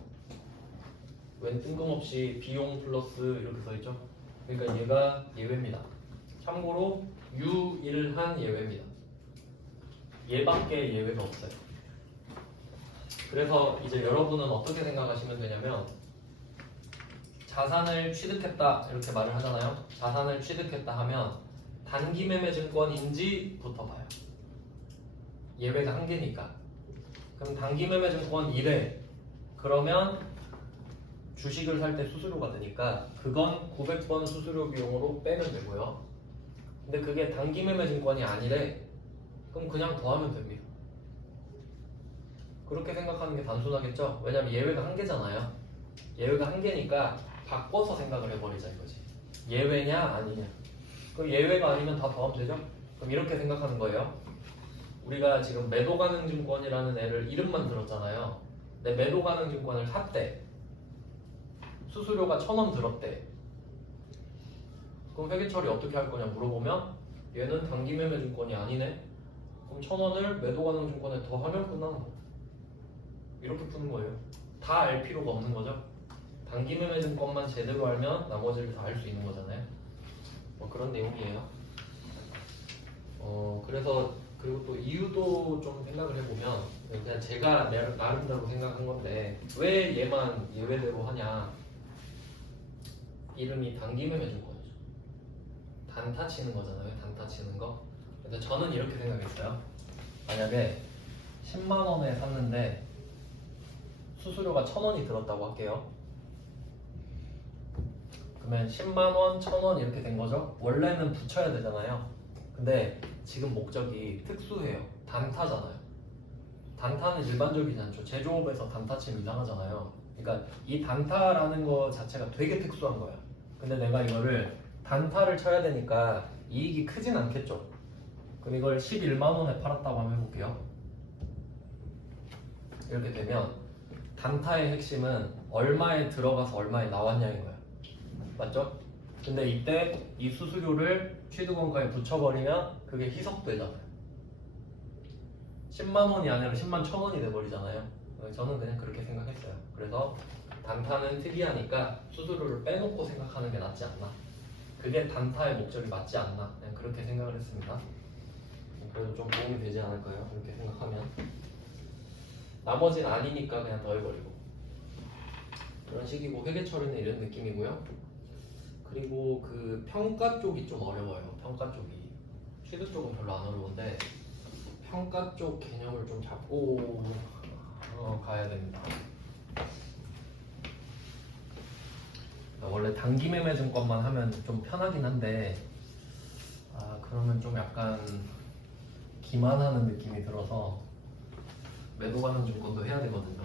웬 뜬금없이 비용 플러스 이렇게 써있죠. 그러니까 얘가 예외입니다. 참고로 유일한 예외입니다. 얘밖에 예외가 없어요. 그래서 이제 여러분은 어떻게 생각하시면 되냐면 자산을 취득했다 이렇게 말을 하잖아요. 자산을 취득했다 하면 단기매매증권인지부터 봐요. 예외가 한 개니까. 그럼 단기매매증권 1회 그러면 주식을 살 때 수수료가 되니까 그건 900번 수수료 비용으로 빼면 되고요. 근데 그게 단기매매증권이 아니래. 그럼 그냥 더하면 됩니다. 그렇게 생각하는 게 단순하겠죠? 왜냐면 예외가 한 개잖아요. 예외가 한 개니까 바꿔서 생각을 해버리자 이거지. 예외냐 아니냐. 그럼 예외가 아니면 다 더하면 되죠? 그럼 이렇게 생각하는 거예요. 우리가 지금 매도가능증권이라는 애를 이름만 들었잖아요. 근데 매도가능증권을 샀대. 수수료가 1,000원 들었대. 그럼 회계처리 어떻게 할 거냐 물어보면 얘는 단기매매증권이 아니네. 그럼 1,000원을 매도가능증권에 더하면 끝나는 거. 이렇게 푸는 거예요. 다 알 필요가 없는 거죠. 단기매매증권만 제대로 알면 나머지를 다 알 수 있는 거잖아요. 뭐 그런 내용이에요. 그래서 그리고 또 이유도 좀 생각을 해보면 그냥 제가 나름대로 생각한 건데 왜 얘만 예외대로 하냐. 이름이 단기매매증권이죠. 단타 치는 거잖아요. 단타 치는 거. 근데 저는 이렇게 생각했어요. 만약에 10만 원에 샀는데 수수료가 1,000원이 들었다고 할게요. 그러면 10만 원, 1,000원 이렇게 된 거죠. 원래는 붙여야 되잖아요. 근데 지금 목적이 특수해요. 단타잖아요. 단타는 일반적이지 않죠. 제조업에서 단타 치면 이상하잖아요. 그러니까 이 단타라는 거 자체가 되게 특수한 거야. 근데 내가 이거를 단타를 쳐야 되니까 이익이 크진 않겠죠. 그럼 이걸 11만 원에 팔았다고 한번 해볼게요. 이렇게 되면 단타의 핵심은 얼마에 들어가서 얼마에 나왔냐인 거야. 맞죠? 근데 이때 이 수수료를 취득원가에 붙여버리면 그게 희석되잖아요. 10만 원이 아니라 10만 1,000원이 돼버리잖아요. 저는 그냥 그렇게 생각했어요. 그래서 단타는 특이하니까 수수료를 빼놓고 생각하는 게 낫지 않나. 그게 단타의 목적이 맞지 않나. 그냥 그렇게 생각을 했습니다. 그래도 좀 도움이 되지 않을까요? 이렇게 생각하면. 나머지는 아니니까 그냥 더해버리고. 그런 식이고 회계 처리는 이런 느낌이고요. 그리고 그 평가 쪽이 좀 어려워요. 평가 쪽이. 취득 쪽은 별로 안 어려운데 평가 쪽 개념을 좀 잡고 가야 됩니다. 원래 단기매매증권만 하면 좀 편하긴 한데 그러면 좀 약간 기만하는 느낌이 들어서 매도 가는 증권도 해야 되거든요.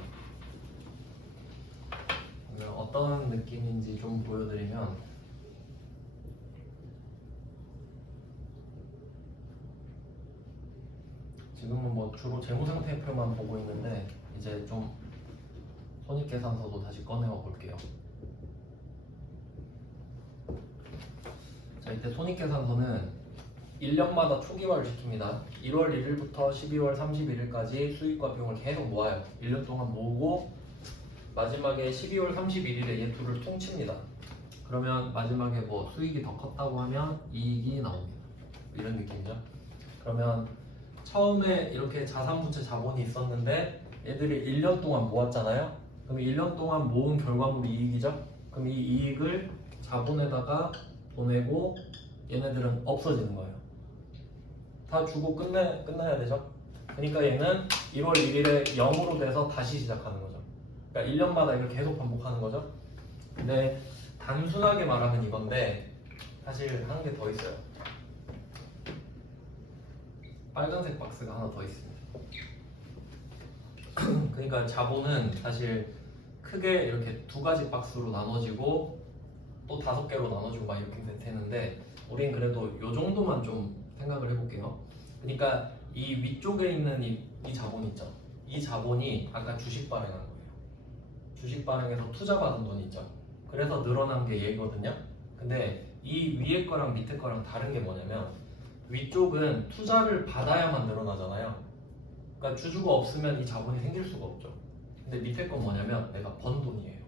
그러면 어떤 느낌인지 좀 보여드리면, 지금은 뭐 주로 재무상태표만 보고 있는데 이제 좀 손익계산서도 다시 꺼내와 볼게요. 자, 이때 손익계산서는 1년마다 초기화를 시킵니다. 1월 1일부터 12월 31일까지 수익과 비용을 계속 모아요. 1년 동안 모으고 마지막에 12월 31일에 예투를 퉁칩니다. 그러면 마지막에 뭐 수익이 더 컸다고 하면 이익이 나옵니다. 이런 느낌이죠. 그러면 처음에 이렇게 자산부채 자본이 있었는데 얘들이 1년 동안 모았잖아요. 그럼 1년 동안 모은 결과물이 이익이죠. 그럼 이 이익을 자본에다가 보내고 얘네들은 없어지는 거예요. 다 주고 끝나야 되죠. 그러니까 얘는 1월 1일에 0으로 돼서 다시 시작하는 거죠. 그러니까 1년마다 이걸 계속 반복하는 거죠. 근데 단순하게 말하면 이건데 사실 한 개 더 있어요. 빨간색 박스가 하나 더 있습니다. 그러니까 자본은 사실 크게 이렇게 두 가지 박스로 나눠지고 또 5개로 나눠지고 막 이렇게 되는데 우린 그래도 이 정도만 좀 생각을 해볼게요. 그러니까 이 위쪽에 있는 이 자본 있죠. 이 자본이 아까 주식 발행한 거예요. 주식 발행해서 투자받은 돈 있죠. 그래서 늘어난 게 얘거든요. 근데 이 위에 거랑 밑에 거랑 다른 게 뭐냐면 위쪽은 투자를 받아야만 늘어나잖아요. 그러니까 주주가 없으면 이 자본이 생길 수가 없죠. 근데 밑에 건 뭐냐면 내가 번 돈이에요.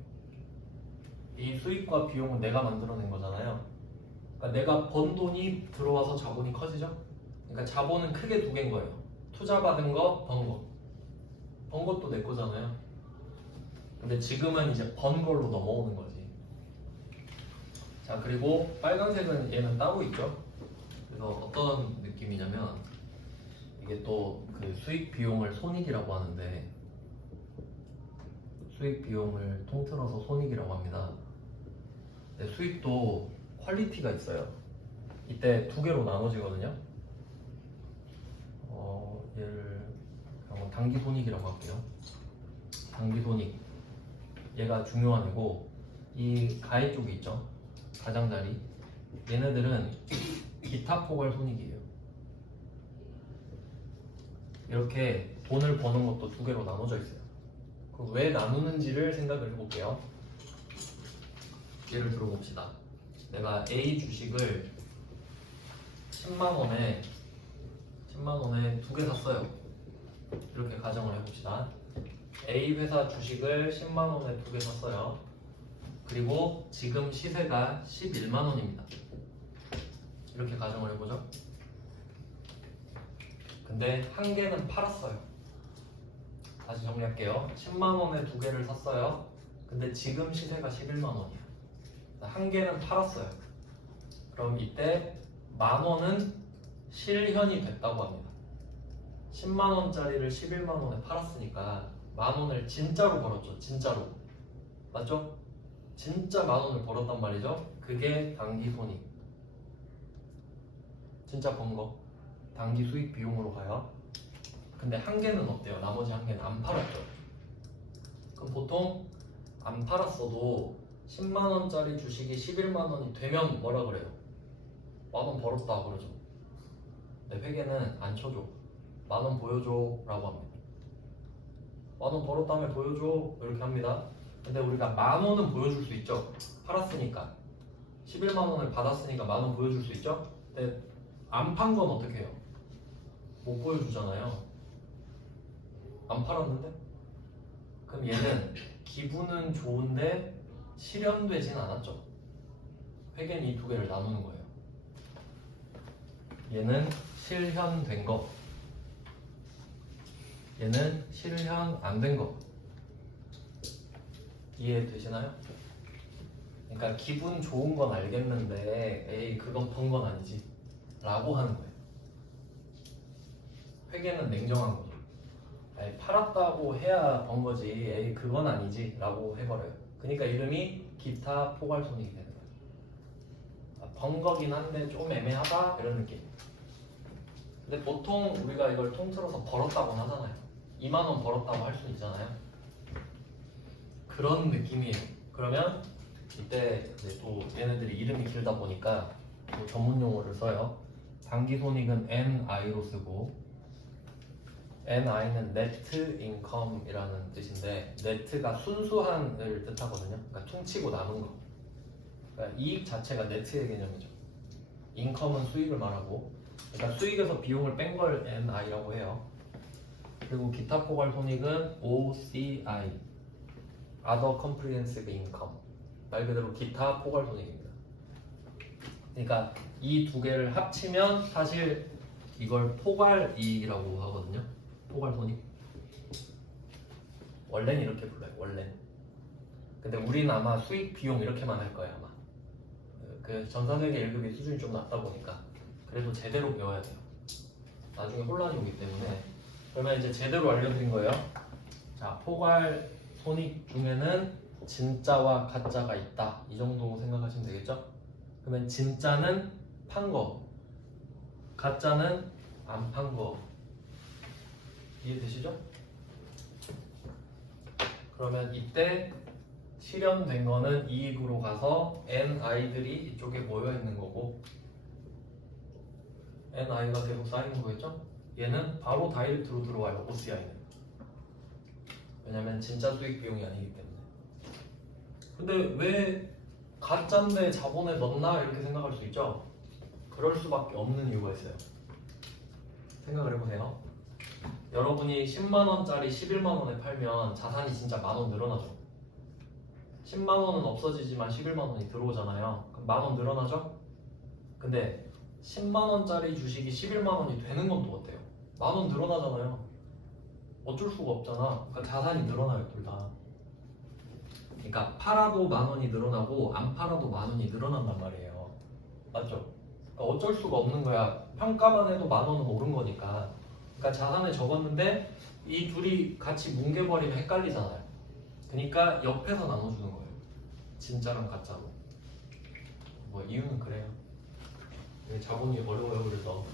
이 수익과 비용은 내가 만들어낸 거잖아요. 그러니까 내가 번 돈이 들어와서 자본이 커지죠. 그러니까 자본은 크게 두 개인 거예요. 투자받은 거, 번 거. 번 것도 내 거잖아요. 근데 지금은 이제 번 걸로 넘어오는 거지. 자, 그리고 빨간색은 얘는 따로 있죠. 그래서 어떤 느낌이냐면 이게 또 그 수익 비용을 손익이라고 하는데 수익 비용을 통틀어서 손익이라고 합니다. 근데 수익도 퀄리티가 있어요. 이때 두 개로 나눠지거든요. 얘를 그냥 단기 손익이라고 할게요. 단기 손익. 얘가 중요한 애고 이 가해 쪽이 있죠. 가장자리. 얘네들은 기타 포괄 손익이에요. 이렇게 돈을 버는 것도 두 개로 나눠져 있어요. 그럼 왜 나누는지를 생각을 해볼게요. 예를 들어봅시다. 내가 A 주식을 10만원에 두 개 샀어요. 이렇게 가정을 해봅시다. A 회사 주식을 10만원에 두 개 샀어요. 그리고 지금 시세가 11만원입니다. 이렇게 가정을 해보죠. 근데 한 개는 팔았어요. 다시 정리할게요. 10만원에 두 개를 샀어요. 근데 지금 시세가 11만원이에요. 한 개는 팔았어요. 그럼 이때 만원은 실현이 됐다고 합니다. 10만원짜리를 11만원에 팔았으니까 만원을 진짜로 벌었죠. 진짜로. 맞죠? 진짜 만원을 벌었단 말이죠. 그게 단기 손익. 진짜 번 거. 단기 수익 비용으로 가요. 근데 한 개는 어때요? 나머지 한 개는 안 팔았죠. 그럼 보통 안 팔았어도 10만원짜리 주식이 11만원이 되면 뭐라 그래요? 만원 벌었다 그러죠. 근데 회계는 안 쳐줘. 만원 보여줘 라고 합니다. 만원 벌었다며 보여줘 이렇게 합니다. 근데 우리가 만원은 보여줄 수 있죠. 팔았으니까 11만원을 받았으니까 만원 보여줄 수 있죠. 근데 안 판 건 어떻게 해요? 못 보여주잖아요. 안 팔았는데? 그럼 얘는 기분은 좋은데 실현되진 않았죠. 회계는 이 두 개를 나누는 거예요. 얘는 실현된 거, 얘는 실현 안 된 거. 이해되시나요? 그러니까 기분 좋은 건 알겠는데 에이 그건 번 건 아니지 라고 하는 거예요. 회계는 냉정한 거죠. 에이, 팔았다고 해야 번 거지 에이 그건 아니지 라고 해버려요. 그러니까 이름이 기타 포괄손익이 되는 거예요. 번 거긴 한데 좀 애매하다 이런 느낌. 근데 보통 우리가 이걸 통틀어서 벌었다고 하잖아요. 2만 원 벌었다고 할 수 있잖아요. 그런 느낌이에요. 그러면 이때 이제 또 얘네들이 이름이 길다 보니까 또 전문 용어를 써요. 당기손익은 NI로 쓰고 NI는 Net Income이라는 뜻인데 Net가 순수한을 뜻하거든요. 그러니까 퉁치고 남은 거. 그러니까 이익 자체가 네트의 개념이죠. 인컴은 수익을 말하고, 그러니까 수익에서 비용을 뺀 걸 NI라고 해요. 그리고 기타 포괄 손익은 OCI, Other Comprehensive Income. 말 그대로 기타 포괄 손익입니다. 그러니까 이 두 개를 합치면 사실 이걸 포괄이익이라고 하거든요. 포괄 손익. 원래는 이렇게 불러요. 원래는. 근데 우리는 아마 수익 비용 이렇게만 할 거예요. 아마. 그 전산회계 1급이 수준이 좀 낮다 보니까 그래도 제대로 배워야 돼요. 나중에 혼란이 오기 때문에. 그러면 이제 제대로 알려드린 거예요. 자, 포괄 손익 중에는 진짜와 가짜가 있다. 이 정도 생각하시면 되겠죠? 그러면 진짜는 판 거, 가짜는 안 판 거. 이해되시죠? 그러면 이때 실현된 거는 이익으로 가서 NI들이 이쪽에 모여 있는 거고, NI가 계속 쌓이는 거겠죠? 얘는 바로 다이렉트로 들어와요. OCI는. 왜냐면 진짜 수익 비용이 아니기 때문에. 근데 왜 가짜인데 자본에 넣나 이렇게 생각할 수 있죠? 그럴 수밖에 없는 이유가 있어요. 생각을 해보세요. 여러분이 10만원짜리 11만원에 팔면 자산이 진짜 10,000원 늘어나죠. 10만원은 없어지지만 11만원이 들어오잖아요. 그럼 10,000원 늘어나죠? 근데 10만원짜리 주식이 11만원이 되는 건 또 어때요? 10,000원 늘어나잖아요. 어쩔 수가 없잖아. 그러니까 자산이 늘어나요, 둘 다. 그러니까 팔아도 10,000원이 늘어나고 안 팔아도 10,000원이 늘어난단 말이에요. 맞죠? 그러니까 어쩔 수가 없는 거야. 평가만 해도 10,000원은 오른 거니까. 그러니까 자산을 적었는데 이 둘이 같이 뭉개버리면 헷갈리잖아요. 그러니까 옆에서 나눠주는 거예요. 진짜랑 가짜로. 뭐 이유는 그래요. 자본이 어려워요. 그래서.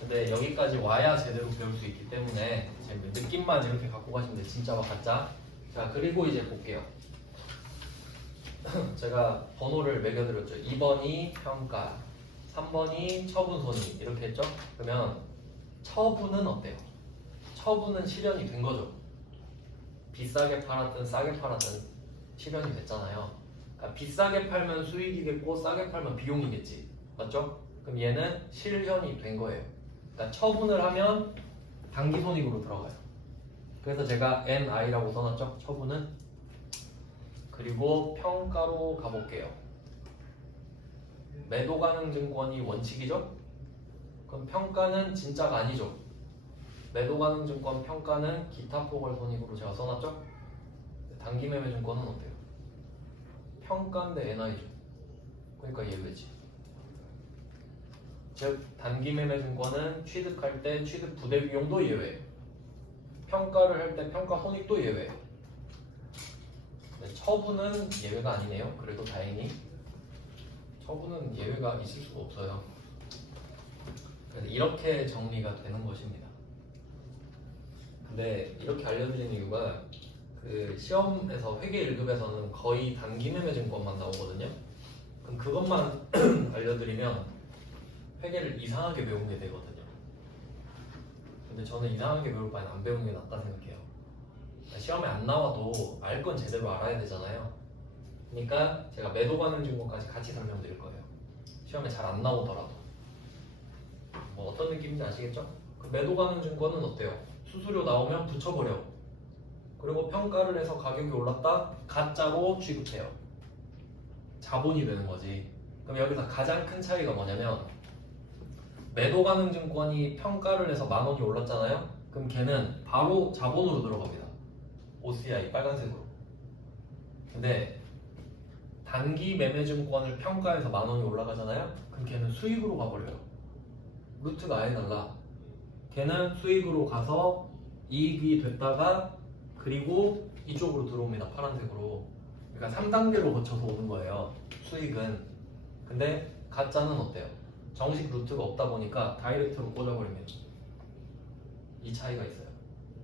근데 여기까지 와야 제대로 배울 수 있기 때문에 느낌만 이렇게 갖고 가시면 돼요. 진짜와 가짜. 자, 그리고 이제 볼게요. 제가 번호를 매겨드렸죠. 2번이 평가, 3번이 처분손익 이렇게 했죠. 그러면 처분은 어때요? 처분은 실현이 된 거죠. 비싸게 팔았든 싸게 팔았든 실현이 됐잖아요. 그러니까 비싸게 팔면 수익이겠고 싸게 팔면 비용이겠지. 맞죠? 그럼 얘는 실현이 된 거예요. 그러니까 처분을 하면 당기손익으로 들어가요. 그래서 제가 NI라고 써놨죠. 처분은. 그리고 평가로 가볼게요. 매도 가능 증권이 원칙이죠. 그럼 평가는 진짜가 아니죠. 매도 가능 증권 평가는 기타 포괄 손익으로 제가 써놨죠. 단기 매매 증권은 어때요? 평가인데 NI죠. 그러니까 예외지. 즉 단기 매매 증권은 취득할 때 취득 부대 비용도 예외예요. 평가를 할 때 평가 손익도 예외예요. 처분은 예외가 아니네요. 그래도 다행히 처분은 예외가 있을 수가 없어요. 그래서 이렇게 정리가 되는 것입니다. 근데 이렇게 알려드리는 이유가 그 시험에서 회계 1급에서는 거의 단기 매매 증권만 나오거든요. 그럼 그것만 알려드리면 회계를 이상하게 배우게 되거든요. 근데 저는 이상하게 배울 바엔 안 배우는 게 낫다 생각해요. 시험에 안 나와도 알 건 제대로 알아야 되잖아요. 그러니까 제가 매도 가능 증권까지 같이 설명드릴 거예요. 시험에 잘 안 나오더라도. 뭐 어떤 느낌인지 아시겠죠? 그 매도 가능 증권은 어때요? 수수료 나오면 붙여버려. 그리고 평가를 해서 가격이 올랐다? 가짜로 취급해요. 자본이 되는 거지. 그럼 여기서 가장 큰 차이가 뭐냐면 매도 가능 증권이 평가를 해서 10,000원이 올랐잖아요. 그럼 걔는 바로 자본으로 들어갑니다. OCI 빨간색으로. 근데 단기 매매 증권을 평가해서 10,000원이 올라가잖아요. 그럼 걔는 수익으로 가버려요. 루트가 아예 달라. 걔는 수익으로 가서 이익이 됐다가 그리고 이쪽으로 들어옵니다. 파란색으로. 그러니까 3단계로 거쳐서 오는 거예요. 수익은. 근데 가짜는 어때요? 정식 루트가 없다 보니까 다이렉트로 꽂아버립니다. 이 차이가 있어요.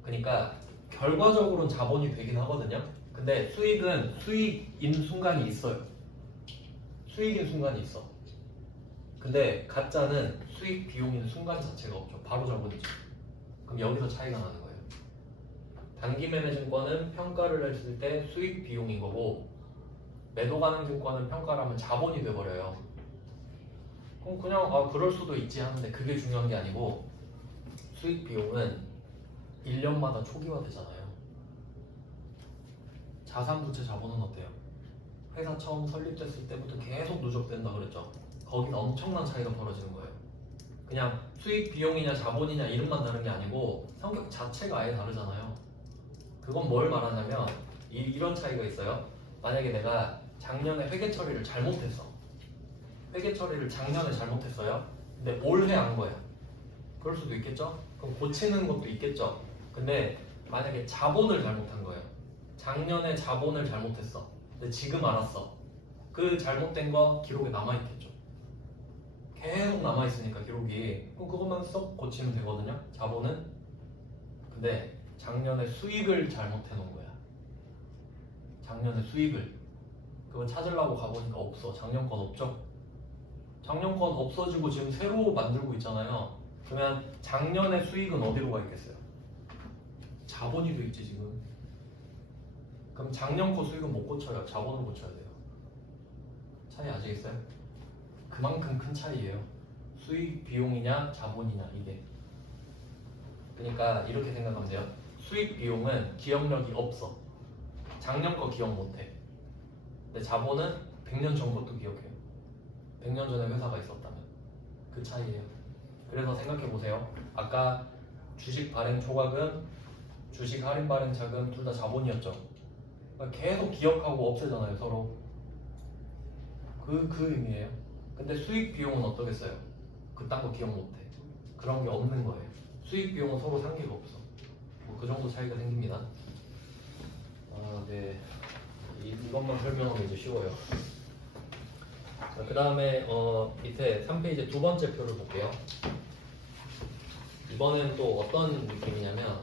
그러니까 결과적으로는 자본이 되긴 하거든요. 근데 수익은 수익인 순간이 있어요. 수익인 순간이 있어. 근데 가짜는 수익 비용인 순간 자체가 없죠. 바로 자본이죠. 그럼 여기서 차이가 나는 거예요. 단기 매매 증권은 평가를 했을 때 수익 비용인 거고, 매도 가능 증권은 평가를 하면 자본이 돼버려요. 그럼 그냥 그럴 수도 있지 하는데 그게 중요한 게 아니고, 수익 비용은 1년마다 초기화되잖아요. 자산부채 자본은 어때요? 회사 처음 설립됐을 때부터 계속 누적된다 그랬죠. 거기는 엄청난 차이가 벌어지는 거예요. 그냥 수익 비용이냐 자본이냐 이름만 다른 게 아니고 성격 자체가 아예 다르잖아요. 그건 뭘 말하냐면 이런 차이가 있어요. 만약에 내가 작년에 회계 처리를 잘못했어. 회계 처리를 작년에 잘못했어요. 근데 올해 한 거야. 그럴 수도 있겠죠? 그럼 고치는 것도 있겠죠? 근데 만약에 자본을 잘못한 거예요. 작년에 자본을 잘못했어. 근데 지금 알았어. 그 잘못된 거 기록에 남아있겠죠. 계속 남아있으니까 기록이. 그럼 그것만 쏙 고치면 되거든요. 자본은. 근데 작년에 수익을 잘못해 놓은 거야. 작년에 수익을. 그거 찾으려고 가보니까 없어. 작년 건 없죠? 작년 건 없어지고 지금 새로 만들고 있잖아요. 그러면 작년의 수익은 어디로 가 있겠어요? 자본이 돼 있지 지금. 그럼 작년 거 수익은 못 고쳐요. 자본을 고쳐야 돼요. 차이 아시겠어요? 그만큼 큰 차이예요. 수익 비용이냐 자본이냐 이게. 그러니까 이렇게 생각하면 돼요. 수익 비용은 기억력이 없어. 작년 거 기억 못해. 근데 자본은 100년 전 것도 기억해요. 100년 전에 회사가 있었다면. 그 차이예요. 그래서 생각해 보세요. 아까 주식 발행 초과금, 주식 할인 발행 자금 둘 다 자본이었죠. 그러니까 계속 기억하고 없애잖아요 서로. 그 의미예요. 근데 수익 비용은 어떠겠어요? 그딴 거 기억 못해. 그런 게 없는 거예요. 수익 비용은 서로 상계가 없어. 뭐 그 정도 차이가 생깁니다. 네. 이것만 설명하면 이제 쉬워요. 그 다음에 밑에 3페이지 두 번째 표를 볼게요. 이번엔 또 어떤 느낌이냐면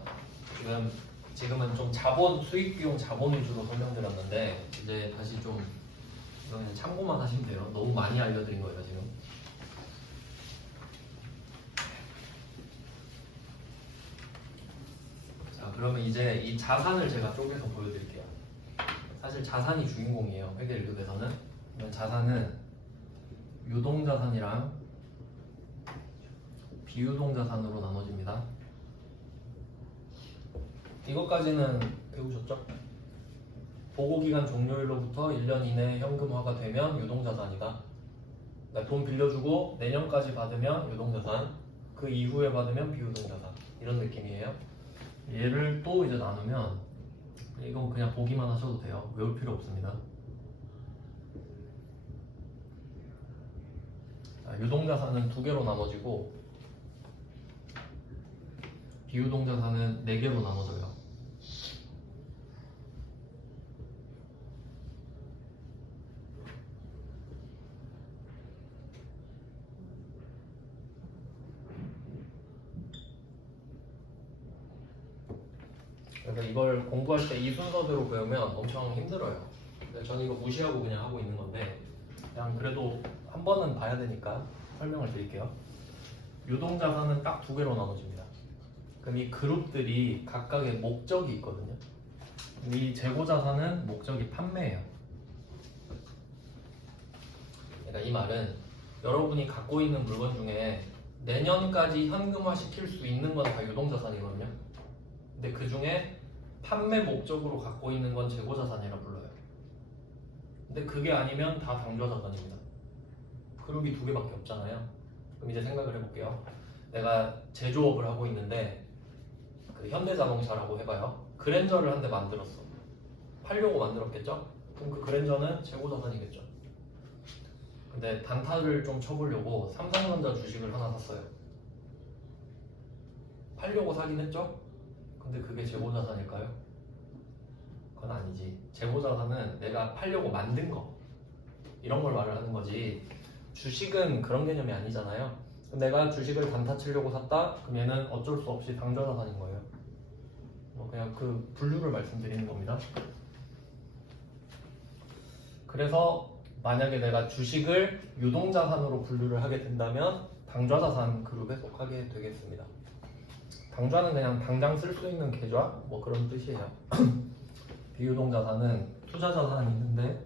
지금은 좀 자본, 수익 비용 자본 위주로 설명드렸는데 이제 다시 좀 이거는 참고만 하시면 돼요. 너무 많이 알려드린 거예요 지금. 자, 그러면 이제 이 자산을 제가 쪼개서 보여드릴게요. 사실 자산이 주인공이에요. 회계 1급에서는. 그러면 자산은 유동자산이랑 비유동자산으로 나눠집니다. 이것까지는 배우셨죠? 보고기간 종료일로부터 1년 이내에 현금화가 되면 유동자산이다. 돈 빌려주고 내년까지 받으면 유동자산, 그 이후에 받으면 비유동자산. 이런 느낌이에요. 얘를 또 이제 나누면 이건 그냥 보기만 하셔도 돼요. 외울 필요 없습니다. 유동자산은 2개로 나눠지고 비유동자산은 4개로 나눠져요. 그래서 이걸 공부할 때 이 순서대로 배우면 엄청 힘들어요. 저는 이거 무시하고 그냥 하고 있는 건데 그냥 그래도 한 번은 봐야 되니까 설명을 드릴게요. 유동자산은 딱 2개로 나눠집니다. 그럼 이 그룹들이 각각의 목적이 있거든요. 이 재고자산은 목적이 판매예요. 그러니까 이 말은 여러분이 갖고 있는 물건 중에 내년까지 현금화 시킬 수 있는 건 다 유동자산이거든요. 근데 그 중에 판매 목적으로 갖고 있는 건 재고자산이라 불러요. 근데 그게 아니면 다 당좌자산입니다. 그룹이 2개밖에 없잖아요. 그럼 이제 생각을 해볼게요. 내가 제조업을 하고 있는데 그 현대자동차라고 해봐요. 그랜저를 한 대 만들었어. 팔려고 만들었겠죠? 그럼 그 그랜저는 재고자산이겠죠. 근데 단타를 좀 쳐보려고 삼성전자 주식을 하나 샀어요. 팔려고 사긴 했죠? 근데 그게 재고자산일까요? 그건 아니지. 재고자산은 내가 팔려고 만든 거 이런 걸 말을 하는 거지. 주식은 그런 개념이 아니잖아요. 내가 주식을 단타 치려고 샀다? 그럼 얘는 어쩔 수 없이 당좌자산인 거예요. 그냥 그 분류를 말씀드리는 겁니다. 그래서 만약에 내가 주식을 유동자산으로 분류를 하게 된다면 당좌자산 그룹에 속하게 되겠습니다. 당좌는 그냥 당장 쓸 수 있는 계좌 뭐 그런 뜻이에요. 비유동자산은 투자자산이 있는데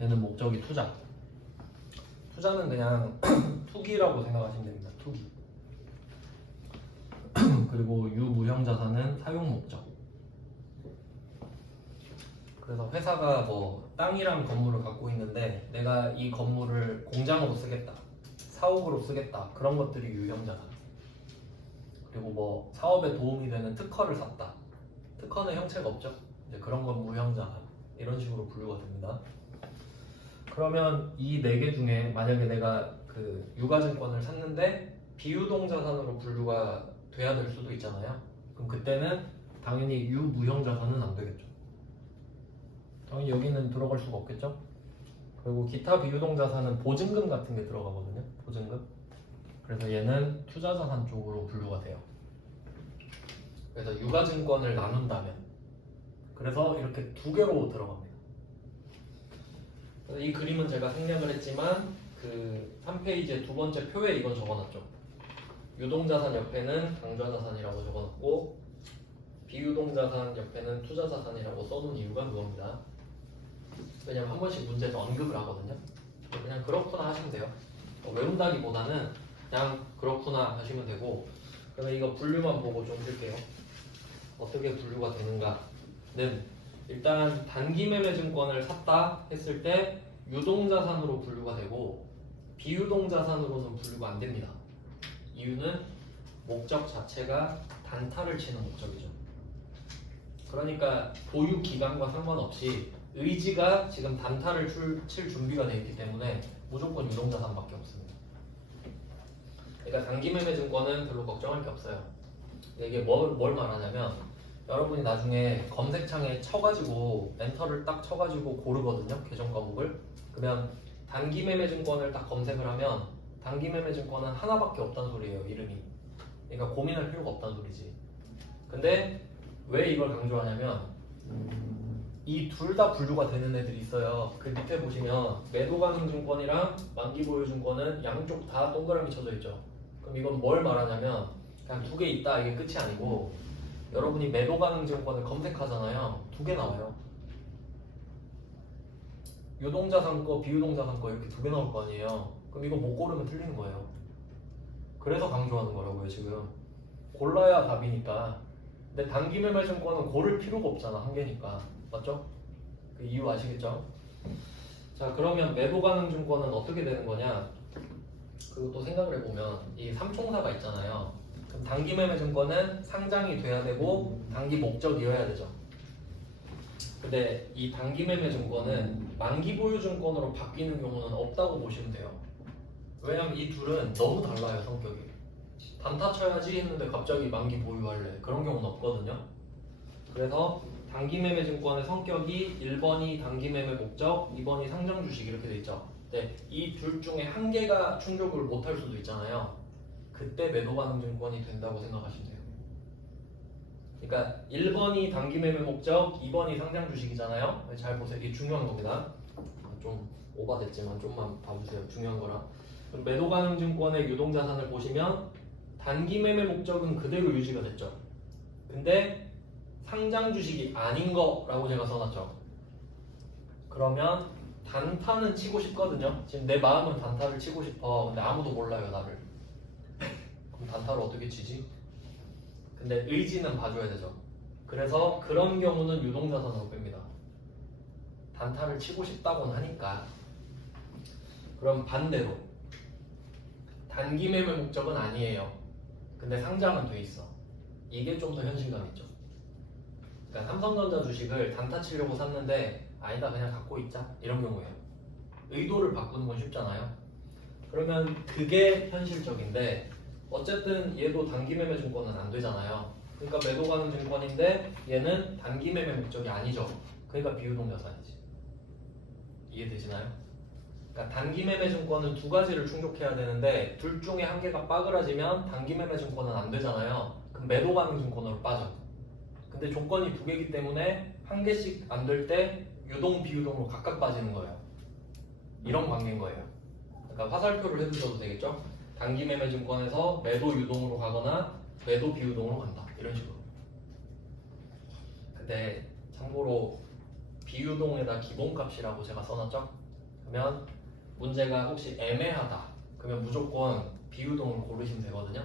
얘는 목적이 투자. 투자는 그냥 투기라고 생각하시면 됩니다. 투기. 그리고 유무형자산은 사용 목적. 그래서 회사가 뭐 땅이랑 건물을 갖고 있는데 내가 이 건물을 공장으로 쓰겠다, 사옥으로 쓰겠다, 그런 것들이 유형자산. 그리고 뭐 사업에 도움이 되는 특허를 샀다. 특허는 형체가 없죠. 이제 그런 건 무형자산. 이런 식으로 분류가 됩니다. 그러면 이 네 개 중에 만약에 내가 그 유가증권을 샀는데 비유동자산으로 분류가 돼야 될 수도 있잖아요. 그럼 그때는 당연히 유무형자산은 안 되겠죠. 당연히 여기는 들어갈 수가 없겠죠. 그리고 기타 비유동자산은 보증금 같은 게 들어가거든요. 보증금. 그래서 얘는 투자자산 쪽으로 분류가 돼요. 그래서 유가증권을 나눈다면 그래서 이렇게 두 개로 들어갑니다. 이 그림은 제가 생략을 했지만 그 3페이지의 두 번째 표에 이건 적어놨죠. 유동자산 옆에는 당좌자산이라고 적어놨고 비유동자산 옆에는 투자자산이라고 써놓은 이유가 그겁니다. 왜냐면 한 번씩 문제에서 언급을 하거든요. 그냥 그렇구나 하시면 돼요. 외운다기보다는 그냥 그렇구나 하시면 되고, 그러면 이거 분류만 보고 좀 볼게요. 어떻게 분류가 되는가는 일단 단기매매증권을 샀다 했을 때 유동자산으로 분류가 되고 비유동자산으로는 분류가 안 됩니다. 이유는 목적 자체가 단타를 치는 목적이죠. 그러니까 보유 기간과 상관없이 의지가 지금 단타를 칠 준비가 되어 있기 때문에 무조건 유동자산밖에 없습니다. 그러니까 단기매매증권은 별로 걱정할 게 없어요. 이게 뭘 말하냐면 여러분이 나중에 검색창에 쳐가지고 엔터를 딱 쳐가지고 고르거든요. 계정 과목을. 그러면 단기매매증권을 딱 검색을 하면 단기매매증권은 하나밖에 없다는 소리예요. 이름이. 그러니까 고민할 필요가 없다는 소리지. 근데 왜 이걸 강조하냐면 이 둘 다 분류가 되는 애들이 있어요. 그 밑에 보시면 매도가능증권이랑 만기보유증권은 양쪽 다 동그라미 쳐져 있죠. 그럼 이건 뭘 말하냐면 그냥 두 개 있다 이게 끝이 아니고 여러분이 매도가능증권을 검색하잖아요. 두 개 나와요. 유동자산 거, 비유동자산 거 이렇게 두 개 나올 거 아니에요. 그럼 이거 못 고르면 틀리는 거예요. 그래서 강조하는 거라고요 지금. 골라야 답이니까. 근데 단기매매증권은 고를 필요가 없잖아. 한 개니까. 맞죠? 그 이유 아시겠죠? 자, 그러면 매도가능증권은 어떻게 되는 거냐? 그것도 생각을 해보면 이 삼총사가 있잖아요. 그럼 단기매매증권은 상장이 돼야 되고 단기 목적이어야 되죠. 근데 이 단기매매증권은 만기보유증권으로 바뀌는 경우는 없다고 보시면 돼요. 왜냐면 이 둘은 너무 달라요. 성격이. 단타 쳐야지 했는데 갑자기 만기 보유할래. 그런 경우는 없거든요. 그래서 단기매매증권의 성격이 1번이 단기매매 목적, 2번이 상장주식 이렇게 돼 있죠. 네, 이 둘 중에 한 개가 충족을 못할 수도 있잖아요. 그때 매도가능증권이 된다고 생각하시면 돼요. 그러니까 1번이 단기매매 목적, 2번이 상장주식이잖아요. 잘 보세요. 이게 중요한 겁니다. 좀 오바됐지만 좀만 봐주세요. 중요한 거라. 그럼 매도가능증권의 유동자산을 보시면 단기매매 목적은 그대로 유지가 됐죠. 근데 상장주식이 아닌 거라고 제가 써놨죠. 그러면 단타는 치고 싶거든요. 지금 내 마음은 단타를 치고 싶어. 근데 아무도 몰라요 나를. 그럼 단타를 어떻게 치지? 근데 의지는 봐줘야 되죠. 그래서 그런 경우는 유동자산으로 뺍니다. 단타를 치고 싶다고는 하니까. 그럼 반대로 단기매매 목적은 아니에요. 근데 상장은 돼 있어. 이게 좀 더 현실감 있죠. 그러니까 삼성전자 주식을 단타 치려고 샀는데 아니다 그냥 갖고 있자 이런 경우에요. 의도를 바꾸는 건 쉽잖아요. 그러면 그게 현실적인데 어쨌든 얘도 단기매매 증권은 안 되잖아요. 그러니까 매도가능증권인데 얘는 단기매매 목적이 아니죠. 그러니까 비유동자산이지. 이해되시나요? 그러니까 단기매매 증권은 두 가지를 충족해야 되는데 둘 중에 한 개가 빠그라지면 단기매매 증권은 안 되잖아요. 그럼 매도 가능 증권으로 빠져. 근데 조건이 두 개이기 때문에 한 개씩 안 될 때 유동 비유동으로 각각 빠지는 거예요. 이런 관계인 거예요. 그러니까 화살표를 해주셔도 되겠죠? 단기 매매 증권에서 매도 유동으로 가거나 매도 비유동으로 간다. 이런 식으로. 근데 참고로 비유동에다 기본값이라고 제가 써놨죠? 그러면 문제가 혹시 애매하다. 그러면 무조건 비유동을 고르시면 되거든요.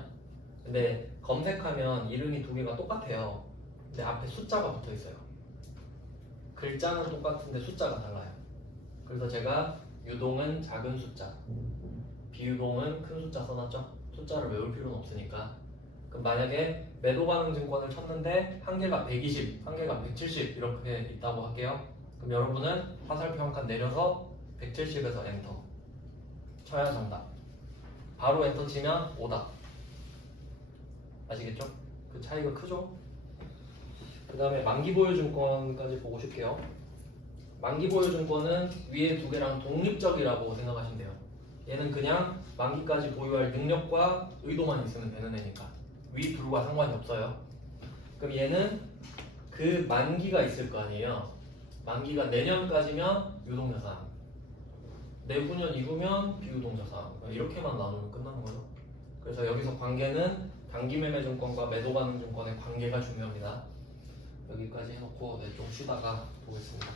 근데 검색하면 이름이 두 개가 똑같아요. 근데 앞에 숫자가 붙어 있어요. 글자는 똑같은데 숫자가 달라요. 그래서 제가 유동은 작은 숫자, 비유동은 큰 숫자 써놨죠? 숫자를 외울 필요는 없으니까. 그럼 만약에 매도 가능 증권을 쳤는데 한 개가 120, 한 개가 170 이렇게 있다고 할게요. 그럼 여러분은 화살표 한 칸 내려서 170에서 엔터 쳐야 정답. 바로 엔터 치면 오답. 아시겠죠? 그 차이가 크죠? 그 다음에 만기보유증권까지 보고 싶게요. 만기보유증권은 위에 두 개랑 독립적이라고 생각하시면 돼요. 얘는 그냥 만기까지 보유할 능력과 의도만 있으면 되는 애니까 위 둘과 상관이 없어요. 그럼 얘는 그 만기가 있을 거 아니에요. 만기가 내년까지면 유동자산, 내후년 이후면 비유동자산, 이렇게만 나누면 끝나는 거죠. 그래서 여기서 관계는 단기매매증권과 매도가능증권의 관계가 중요합니다. 여기까지 해놓고 좀 쉬다가 보겠습니다.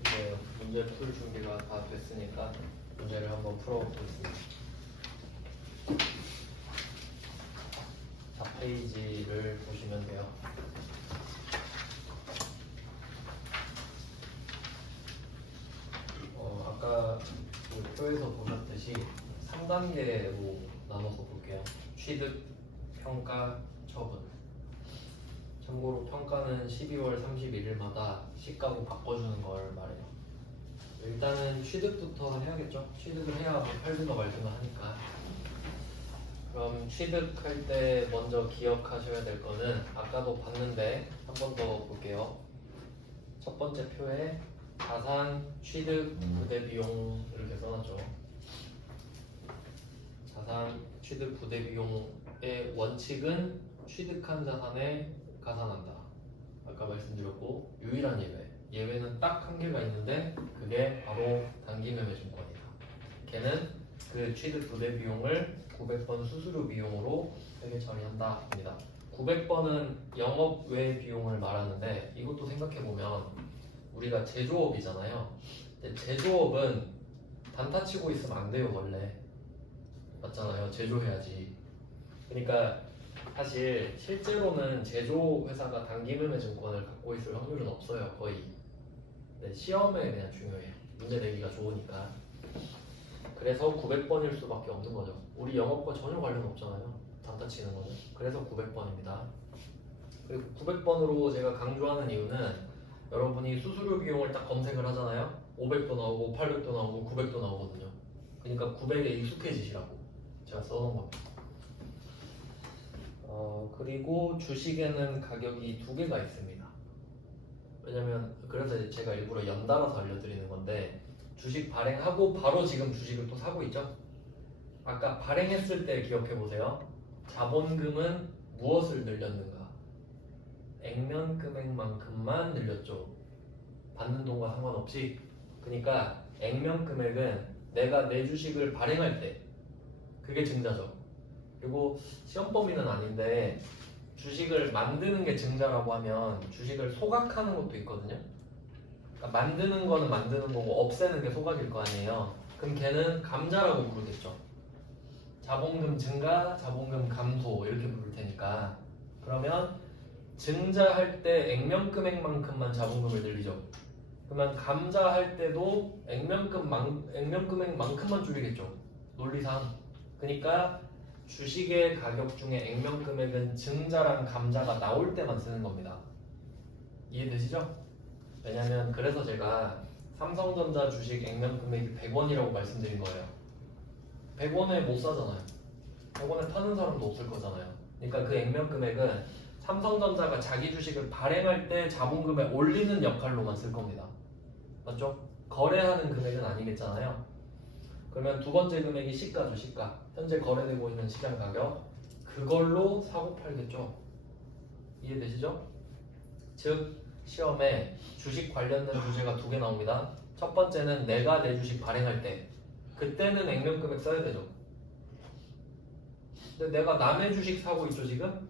이제 문제 풀 준비가 다 됐으니까 문제를 한번 풀어보겠습니다. 4페이지를 보시면 돼요. 아까 그 표에서 보셨듯이 3단계로 나눠서 볼게요. 취득, 평가, 처분. 참고로 평가는 12월 31일마다 시가로 바꿔주는 걸 말해요. 일단은 취득부터 해야겠죠? 취득을 해야 뭐 팔든가 말든가 하니까. 그럼 취득할 때 먼저 기억하셔야 될 거는 아까도 봤는데 한 번 더 볼게요. 첫 번째 표에 자산, 취득, 부대 비용 이렇게 써놨죠. 자산, 취득, 부대 비용의 원칙은 취득한 자산에 가산한다. 아까 말씀드렸고 유일한 예외. 예외는 딱 한 개가 있는데 그게 바로 단기매매증권이다. 걔는 그 취득 부대 비용을 900번 수수료 비용으로 회계 처리한다 입니다. 900번은 영업 외 비용을 말하는데 이것도 생각해보면 우리가 제조업이잖아요. 근데 제조업은 단타 치고 있으면 안 돼요 원래. 맞잖아요. 제조해야지. 그러니까 사실 실제로는 제조회사가 단기매매증권을 갖고 있을 확률은 없어요. 거의. 네, 시험에 그냥 중요해요. 문제 내기가 좋으니까. 그래서 900번일 수밖에 없는 거죠. 우리 영업과 전혀 관련 없잖아요. 단타 치는 거는. 그래서 900번입니다. 그리고 900번으로 제가 강조하는 이유는 여러분이 수수료 비용을 딱 검색을 하잖아요. 500도 나오고 800도 나오고 900도 나오거든요. 그러니까 900에 익숙해지시라고 제가 써놓은 겁니다. 그리고 주식에는 가격이 두 개가 있습니다. 왜냐면 그래서 제가 일부러 연달아서 알려드리는 건데 주식 발행하고 바로 지금 주식을 또 사고 있죠. 아까 발행했을 때 기억해 보세요. 자본금은 무엇을 늘렸는가? 액면 금액만큼만 늘렸죠. 받는 돈과 상관없이. 그러니까 액면 금액은 내가 내 주식을 발행할 때 그게 증자죠. 그리고 시험 범위는 아닌데 주식을 만드는 게 증자라고 하면 주식을 소각하는 것도 있거든요. 그러니까 만드는 거는 만드는 거고 없애는 게 소각일 거 아니에요. 그럼 걔는 감자라고 부르겠죠. 자본금 증가, 자본금 감소 이렇게 부를 테니까. 그러면 증자할 때 액면 금액만큼만 자본금을 늘리죠. 그러면 감자할 때도 액면 금액만큼만 줄이겠죠. 논리상. 그러니까 주식의 가격 중에 액면 금액은 증자랑 감자가 나올 때만 쓰는 겁니다. 이해되시죠? 왜냐면 그래서 제가 삼성전자 주식 액면 금액이 100원이라고 말씀드린 거예요. 100원에 못 사잖아요. 100원에 파는 사람도 없을 거잖아요. 그러니까 그 액면 금액은 삼성전자가 자기 주식을 발행할 때 자본금에 올리는 역할로만 쓸 겁니다. 맞죠? 거래하는 금액은 아니겠잖아요. 그러면 두 번째 금액이 시가죠, 시가. 현재 거래되고 있는 시장 가격. 그걸로 사고 팔겠죠. 이해되시죠? 즉 시험에 주식 관련된 주제가 두 개 나옵니다. 첫 번째는 내가 내 주식 발행할 때 그때는 액면금액 써야 되죠. 근데 내가 남의 주식 사고 있죠 지금?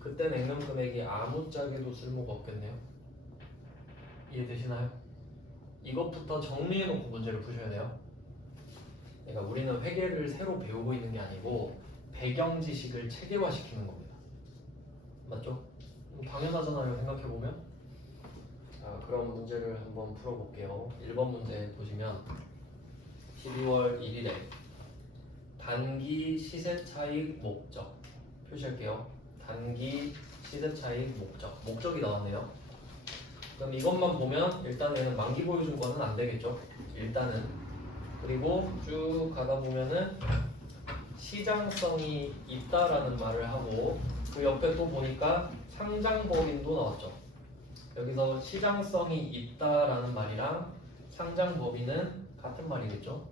그때는 액면금액이 아무짝에도 쓸모가 없겠네요. 이해되시나요? 이것부터 정리해놓고 문제를 푸셔야 돼요. 그러니까 우리는 회계를 새로 배우고 있는 게 아니고 배경 지식을 체계화시키는 겁니다. 맞죠? 당연하잖아요. 생각해보면. 자, 그럼 문제를 한번 풀어볼게요. 1번 문제 보시면 12월 1일에 단기 시세차익 목적 표시할게요. 단기 시세차익 목적이 나왔네요. 그럼 이것만 보면 일단 얘는 만기보유증권은 안 되겠죠. 일단은. 그리고 쭉 가다 보면은 시장성이 있다라는 말을 하고 그 옆에 또 보니까 상장법인도 나왔죠. 여기서 시장성이 있다라는 말이랑 상장법인은 같은 말이겠죠.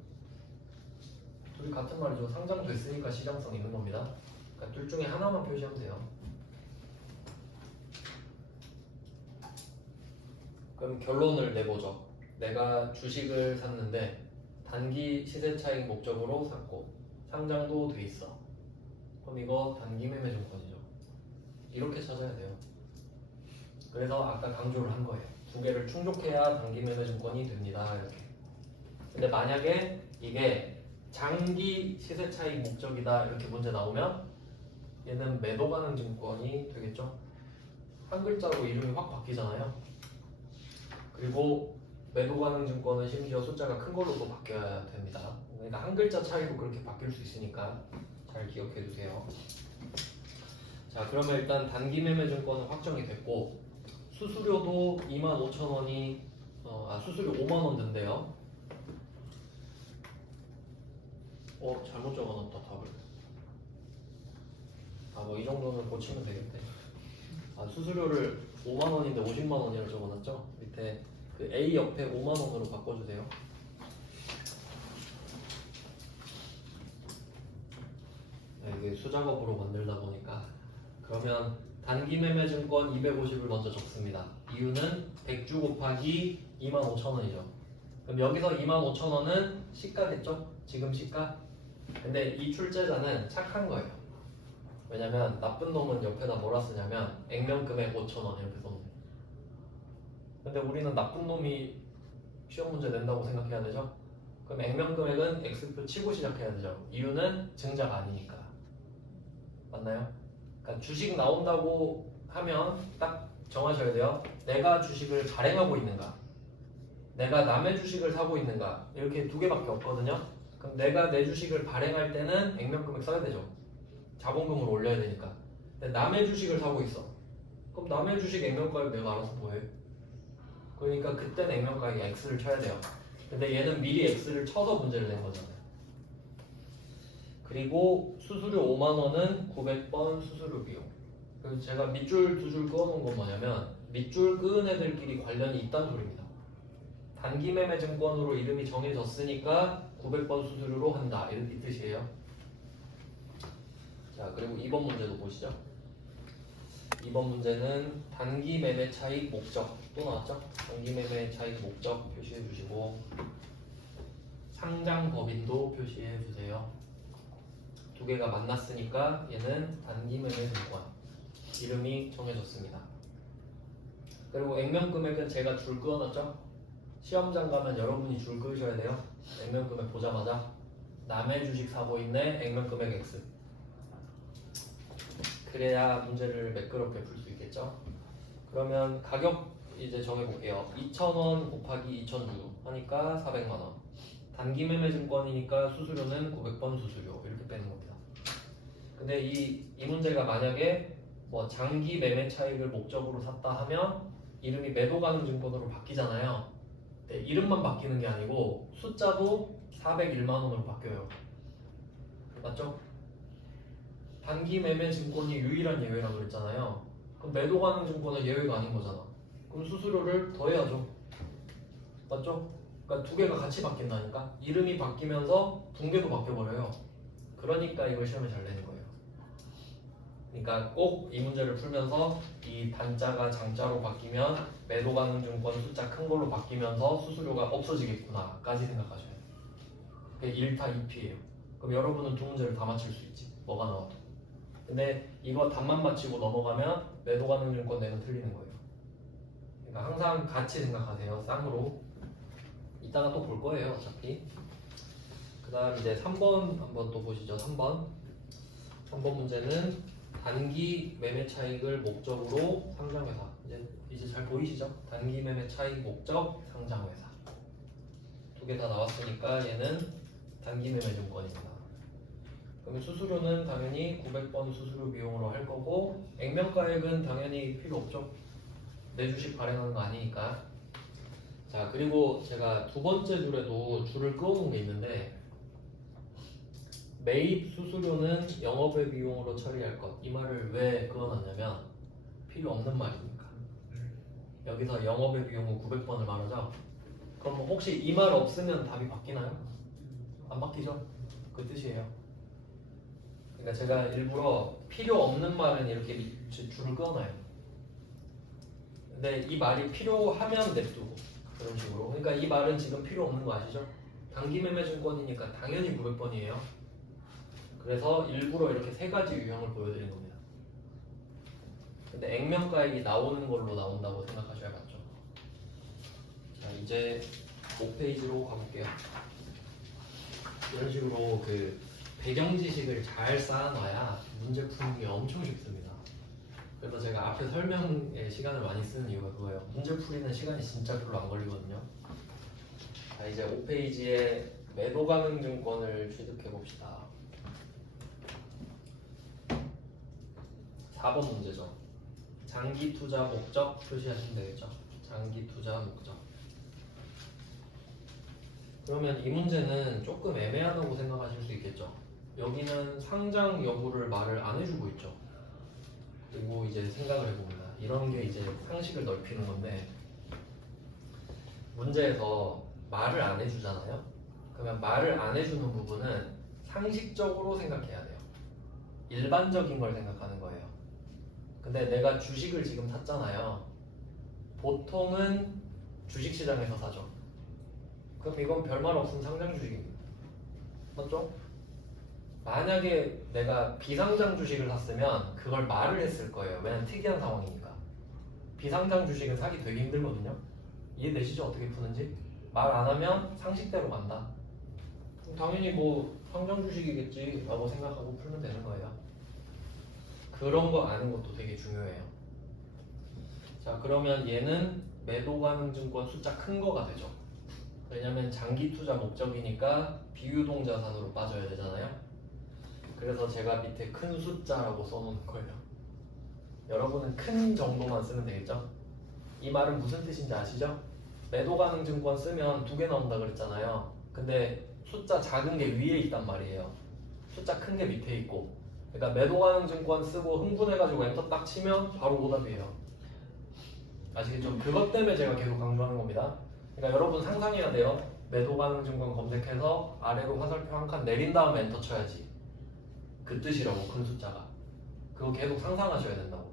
둘이 같은 말이죠. 상장됐으니까 시장성 있는 겁니다. 그러니까 둘 중에 하나만 표시하면 돼요. 그럼 결론을 내보죠. 내가 주식을 샀는데 단기 시세차익 목적으로 샀고 상장도 돼 있어. 그럼 이거 단기 매매 증권이죠. 이렇게 찾아야 돼요. 그래서 아까 강조를 한 거예요. 두 개를 충족해야 단기 매매 증권이 됩니다. 이렇게. 근데 만약에 이게 장기 시세차익 목적이다 이렇게 문제 나오면 얘는 매도 가능 증권이 되겠죠. 한 글자로 이름이 확 바뀌잖아요. 그리고 매도 가능 증권은 심지어 숫자가 큰 걸로도 바뀌어야 됩니다. 그러니까 한 글자 차이로 그렇게 바뀔 수 있으니까 잘 기억해 두세요. 자, 그러면 일단 단기 매매 증권은 확정이 됐고 수수료도 25,000원이 수수료 5만원 든대요. 잘못 적어놨다 답을. 뭐 이 정도는 고치면 되겠대. 수수료를 5만원인데 50만원이라고 적어놨죠? 밑에 그 A 옆에 5만원으로 바꿔주세요. 네, 이게 수작업으로 만들다 보니까. 그러면 단기 매매 증권 250을 먼저 적습니다. 이유는 100주 곱하기 25,000원이죠. 그럼 여기서 25,000원은 시가겠죠? 지금 시가? 근데 이 출제자는 착한 거예요. 왜냐면 나쁜 놈은 옆에다 뭐라 쓰냐면 액면금액 5,000원 이렇게 썼네. 근데 우리는 나쁜 놈이 시험 문제 낸다고 생각해야 되죠? 그럼 액면금액은 X표 치고 시작해야 되죠. 이유는 증자가 아니니까. 맞나요? 그러니까 주식 나온다고 하면 딱 정하셔야 돼요. 내가 주식을 발행하고 있는가? 내가 남의 주식을 사고 있는가? 이렇게 두 개밖에 없거든요. 그럼 내가 내 주식을 발행할 때는 액면금액 써야 되죠. 자본금을 올려야 되니까. 근데 남의 주식을 사고 있어. 그럼 남의 주식 액면가액 내가 알아서 뭐해? 그러니까 그때는 액면가액에 X를 쳐야 돼요. 근데 얘는 미리 X를 쳐서 문제를 낸 거잖아요. 그리고 수수료 5만원은 900번 수수료 비용. 그래서 제가 밑줄 두 줄 그어놓은 건 뭐냐면 밑줄 그은 애들끼리 관련이 있다는 소리입니다. 단기 매매 증권으로 이름이 정해졌으니까 900번 수수료로 한다. 이 뜻이에요. 자, 그리고 2번 문제도 보시죠. 2번 문제는 단기 매매 차익 목적 또 나왔죠? 단기 매매 차익 목적 표시해 주시고 상장 법인도 표시해 주세요. 두 개가 만났으니까 얘는 단기 매매 증권 이름이 정해졌습니다. 그리고 액면금액은 제가 줄 그어놨죠? 시험장 가면 여러분이 줄 그으셔야 돼요. 액면금액 보자마자 남의 주식 사고 있네 액면금액 X. 그래야 문제를 매끄럽게 풀 수 있겠죠. 그러면 가격 이제 정해볼게요. 2,000원 곱하기 2,000주 하니까 400만원. 단기 매매 증권이니까 수수료는 900번 수수료 이렇게 빼는 겁니다. 근데 이 문제가 만약에 뭐 장기 매매 차익을 목적으로 샀다 하면 이름이 매도 가능 증권으로 바뀌잖아요. 근데 이름만 바뀌는 게 아니고 숫자도 401만원으로 바뀌어요. 맞죠? 단기 매매 증권이 유일한 예외라고 그랬잖아요. 그럼 매도 가능 증권은 예외가 아닌 거잖아. 그럼 수수료를 더해야죠. 맞죠? 그러니까 두 개가 같이 바뀐다니까. 이름이 바뀌면서 붕괴도 바뀌어버려요. 그러니까 이걸 시험에 잘 내는 거예요. 그러니까 꼭 이 문제를 풀면서 이 단자가 장자로 바뀌면 매도 가능 증권 숫자 큰 걸로 바뀌면서 수수료가 없어지겠구나까지 생각하셔야 돼요. 그게 1타 2피예요. 그럼 여러분은 두 문제를 다 맞힐 수 있지. 뭐가 나와도. 근데 이거 답만 맞히고 넘어가면 매도 가능 증권 내는 틀리는 거예요. 그러니까 항상 같이 생각하세요. 쌍으로. 이따가 또 볼 거예요. 어차피. 그 다음 이제 3번 한번 또 보시죠. 3번 문제는 단기 매매 차익을 목적으로 상장회사. 이제 잘 보이시죠? 단기 매매 차익 목적 상장회사. 두 개 다 나왔으니까 얘는 단기 매매 증권입니다. 그러면 수수료는 당연히 900번 수수료 비용으로 할 거고 액면가액은 당연히 필요 없죠. 내 주식 발행하는 거 아니니까. 자, 그리고 제가 두 번째 줄에도 줄을 그어놓은 게 있는데 매입 수수료는 영업외 비용으로 처리할 것. 이 말을 왜 그어놨냐면 필요 없는 말이니까. 여기서 영업외 비용은 900번을 말하죠. 그럼 혹시 이 말 없으면 답이 바뀌나요? 안 바뀌죠? 그 뜻이에요. 그러니까 제가 일부러 필요 없는 말은 이렇게 줄을 그어놔요. 근데 이 말이 필요하면 냅두고 그런 식으로. 그러니까 이 말은 지금 필요 없는 거 아시죠? 단기 매매 증권이니까 당연히 900번이에요. 그래서 일부러 이렇게 세 가지 유형을 보여드린 겁니다. 근데 액면가액이 나오는 걸로 나온다고 생각하셔야 맞죠? 자, 이제 5페이지로 가볼게요. 이런 식으로 그 배경 지식을 잘 쌓아놔야 문제 푸는 게 엄청 쉽습니다. 그래서 제가 앞에 설명에 시간을 많이 쓰는 이유가 그거예요. 문제 풀이는 시간이 진짜 별로 안 걸리거든요. 자, 이제 5페이지에 매도 가능 증권을 취득해 봅시다. 4번 문제죠. 장기 투자 목적 표시하시면 되겠죠. 장기 투자 목적. 그러면 이 문제는 조금 애매하다고 생각하실 수 있겠죠. 여기는 상장 여부를 말을 안 해주고 있죠. 그리고 이제 생각을 해봅니다. 이런 게 이제 상식을 넓히는 건데 문제에서 말을 안 해주잖아요. 그러면 말을 안 해주는 부분은 상식적으로 생각해야 돼요. 일반적인 걸 생각하는 거예요. 근데 내가 주식을 지금 샀잖아요. 보통은 주식시장에서 사죠. 그럼 이건 별말 없으면 상장 주식입니다. 맞죠? 만약에 내가 비상장 주식을 샀으면 그걸 말을 했을 거예요. 왜냐면 특이한 상황이니까. 비상장 주식은 사기 되게 힘들거든요. 이해되시죠? 어떻게 푸는지? 말 안 하면 상식대로 간다. 그럼 당연히 뭐 상장 주식이겠지 라고 생각하고 풀면 되는 거예요. 그런 거 아는 것도 되게 중요해요. 자, 그러면 얘는 매도 가능 증권 숫자 큰 거가 되죠. 왜냐면 장기 투자 목적이니까 비유동 자산으로 빠져야 되잖아요. 그래서 제가 밑에 큰 숫자라고 써놓은 거예요. 여러분은 큰 정도만 쓰면 되겠죠? 이 말은 무슨 뜻인지 아시죠? 매도 가능 증권 쓰면 두 개 나온다 그랬잖아요. 근데 숫자 작은 게 위에 있단 말이에요. 숫자 큰 게 밑에 있고. 그러니까 매도 가능 증권 쓰고 흥분해가지고 엔터 딱 치면 바로 오답이에요. 아시겠죠? 그것 때문에 제가 계속 강조하는 겁니다. 그러니까 여러분 상상해야 돼요. 매도 가능 증권 검색해서 아래로 화살표 한 칸 내린 다음에 엔터 쳐야지. 그 뜻이라고, 큰 숫자가. 그거 계속 상상하셔야 된다고.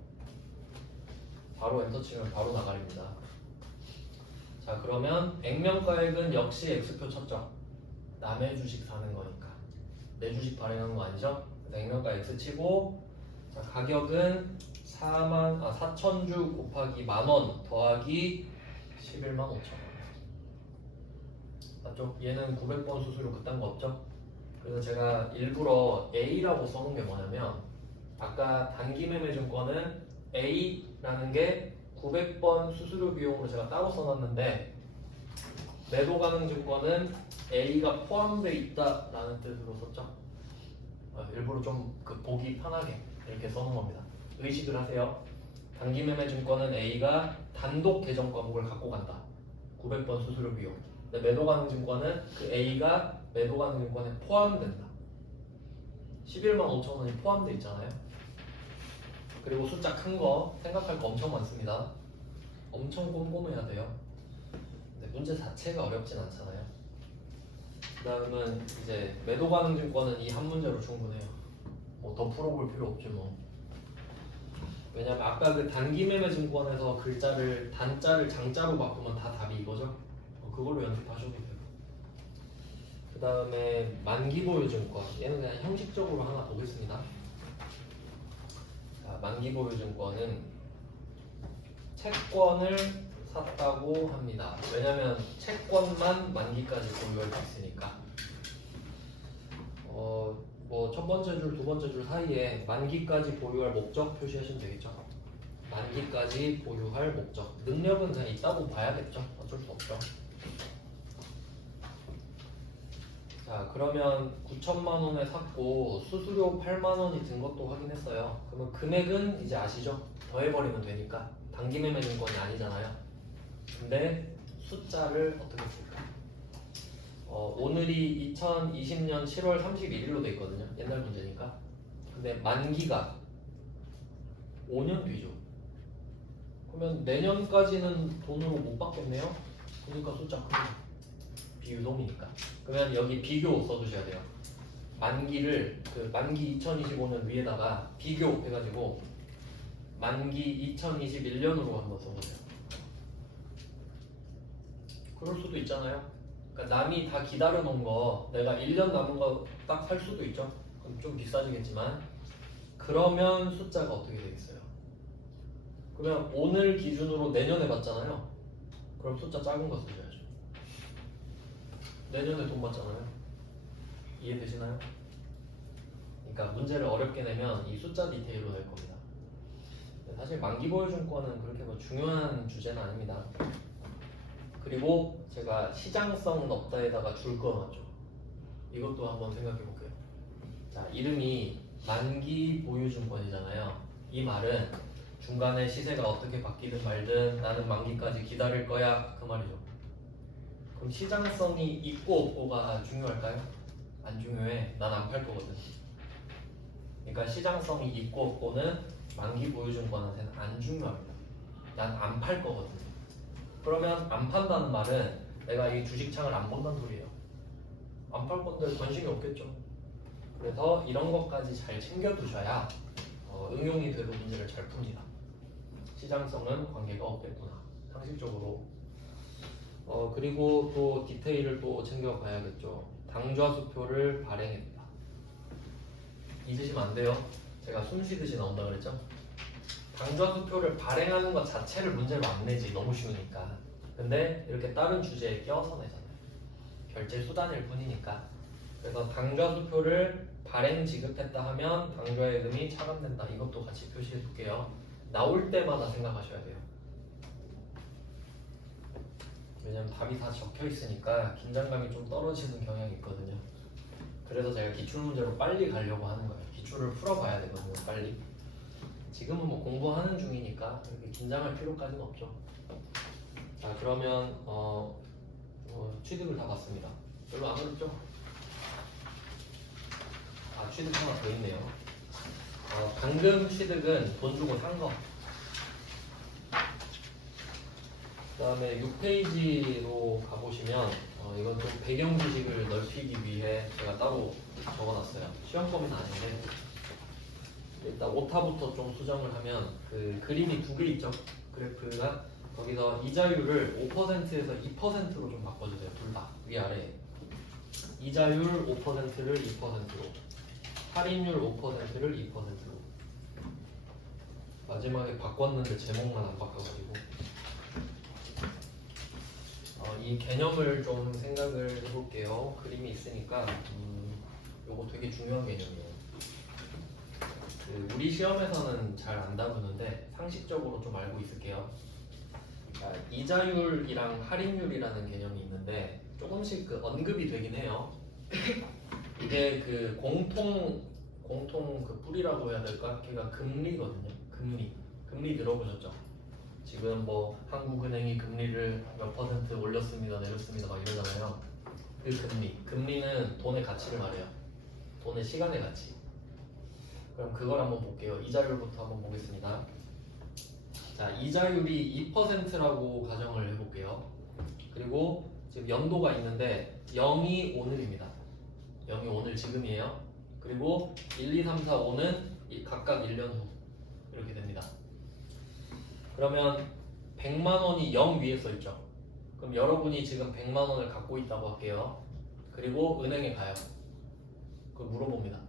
바로 엔터 치면 바로 나가립니다. 자, 그러면 액면가액은 역시 X표 쳤죠. 남의 주식 사는 거니까. 내 주식 발행하는 거 아니죠? 그래서 액면가 X 치고, 자, 가격은 4,000주 곱하기 10,000원 더하기 11만 5천원. 맞죠? 얘는 900번 수수료 그딴 거 없죠? 그래서 제가 일부러 A라고 써놓은 게 뭐냐면 아까 단기 매매 증권은 A라는 게 900번 수수료 비용으로 제가 따로 써놨는데 매도 가능 증권은 A가 포함되어 있다라는 뜻으로 썼죠. 일부러 좀 그 보기 편하게 이렇게 써놓은 겁니다. 의식을 하세요. 단기 매매 증권은 A가 단독 계정 과목을 갖고 간다. 900번 수수료 비용. 근데 매도 가능 증권은 그 A가 매도 가능 증권에 포함된다. 11만 5천 원이 포함되어 있잖아요. 그리고 숫자 큰 거 생각할 거 엄청 많습니다. 엄청 꼼꼼해야 돼요. 근데 문제 자체가 어렵진 않잖아요. 그 다음은 이제 매도 가능 증권은 이 한 문제로 충분해요. 뭐 더 풀어볼 필요 없지 뭐. 왜냐면 아까 그 단기 매매 증권에서 글자를 단자를 장자로 바꾸면 다 답이 이거죠. 그걸로 연습하셔도 돼요. 그 다음에 만기 보유 증권, 얘는 그냥 형식적으로 하나 보겠습니다. 자, 만기 보유 증권은 채권을 샀다고 합니다. 왜냐면 채권만 만기까지 보유할 수 있으니까. 뭐 첫 번째 줄, 두 번째 줄 사이에 만기까지 보유할 목적 표시하시면 되겠죠. 만기까지 보유할 목적. 능력은 그냥 있다고 봐야겠죠. 어쩔 수 없죠. 자, 그러면 9천만 원에 샀고 수수료 8만 원이 든 것도 확인했어요. 그러면 금액은 이제 아시죠? 더해버리면 되니까. 단기 매매 증권이 아니잖아요. 근데 숫자를 어떻게 쓸까? 오늘이 2020년 7월 31일로 돼 있거든요. 옛날 문제니까. 근데 만기가 5년 뒤죠. 그러면 내년까지는 돈으로 못 받겠네요. 그러니까 숫자 크죠. 비유동이니까. 그러면 여기 비교 써두셔야 돼요. 만기를 그 만기 2025년 위에다가 비교해가지고 만기 2021년으로 한번 써보세요. 그럴 수도 있잖아요. 그러니까 남이 다 기다려 놓은 거 내가 1년 남은 거 딱 살 수도 있죠. 그럼 좀 비싸지겠지만 그러면 숫자가 어떻게 되겠어요? 그러면 오늘 기준으로 내년에 받잖아요. 그럼 숫자 작은 거 쓰셔야죠. 내년에 돈 받잖아요. 이해되시나요? 그러니까 문제를 어렵게 내면 이 숫자 디테일로 낼 겁니다. 사실 만기 보유 증권은 그렇게 뭐 중요한 주제는 아닙니다. 그리고 제가 시장성은 없다에다가 줄 꺼놨죠. 이것도 한번 생각해 볼게요. 자, 이름이 만기 보유 증권이잖아요. 이 말은 중간에 시세가 어떻게 바뀌든 말든 나는 만기까지 기다릴 거야 그 말이죠. 그럼 시장성이 있고 없고가 중요할까요? 안 중요해. 난 안 팔 거거든. 그러니까 시장성이 있고 없고는 만기 보유 증권한테는 안 중요합니다. 난 안 팔 거거든. 그러면 안 판다는 말은 내가 이 주식창을 안 본다는 소리예요. 안 팔 건데 관심이 없겠죠. 그래서 이런 것까지 잘 챙겨두셔야 응용이 되는 문제를 잘 풉니다. 시장성은 관계가 없겠구나. 상식적으로. 그리고 또 디테일을 또 챙겨가야겠죠. 당좌수표를 발행했다. 잊으시면 안 돼요. 제가 숨 쉬듯이 나온다 그랬죠. 당좌수표를 발행하는 것 자체를 문제로 안 내지. 너무 쉬우니까. 근데 이렇게 다른 주제에 껴서 내잖아요. 결제 수단일 뿐이니까. 그래서 당좌수표를 발행 지급했다 하면 당좌예금이 차감된다. 이것도 같이 표시해 둘게요. 나올 때마다 생각하셔야 돼요. 왜냐면 답이 다 적혀 있으니까 긴장감이 좀 떨어지는 경향이 있거든요. 그래서 제가 기출문제로 빨리 가려고 하는 거예요. 기출을 풀어봐야 되거든요. 빨리. 지금은 뭐 공부하는 중이니까 이렇게 긴장할 필요까지는 없죠. 자, 그러면 취득을 다 봤습니다. 별로 안 어렵죠? 취득 하나 더 있네요. 방금 취득은 돈 주고 산 거. 그 다음에 6페이지로 가보시면 이건 좀 배경 지식을 넓히기 위해 제가 따로 적어놨어요. 시험 범위는 아닌데 일단 오타부터 좀 수정을 하면 그 그림이 두 개 있죠. 그래프가 거기서 이자율을 5%에서 2%로 좀 바꿔주세요. 둘 다 위아래. 이자율 5%를 2%로, 할인율 5%를 2%로. 마지막에 바꿨는데 제목만 안 바꿔가지고 이 개념을 좀 생각을 해볼게요. 그림이 있으니까 요거 되게 중요한 개념이에요. 우리 시험에서는 잘 안 다루는데 상식적으로 좀 알고 있을게요. 이자율이랑 할인율이라는 개념이 있는데 조금씩 그 언급이 되긴 해요. 이게 그 공통 그 뿌리라고 해야 될까? 걔가 금리거든요. 금리 들어보셨죠? 지금 뭐 한국은행이 금리를 몇 퍼센트 올렸습니다, 내렸습니다 막 이러잖아요. 그 금리는 돈의 가치를 말해요. 돈의 시간의 가치. 그럼 그걸 한번 볼게요. 이자율부터 한번 보겠습니다. 자, 이자율이 2%라고 가정을 해볼게요. 그리고 지금 연도가 있는데 0이 오늘입니다. 0이 오늘 지금이에요. 그리고 1, 2, 3, 4, 5는 각각 1년 후 이렇게 됩니다. 그러면 100만 원이 0 위에 써 있죠. 그럼 여러분이 지금 100만 원을 갖고 있다고 할게요. 그리고 은행에 가요. 그걸 물어봅니다.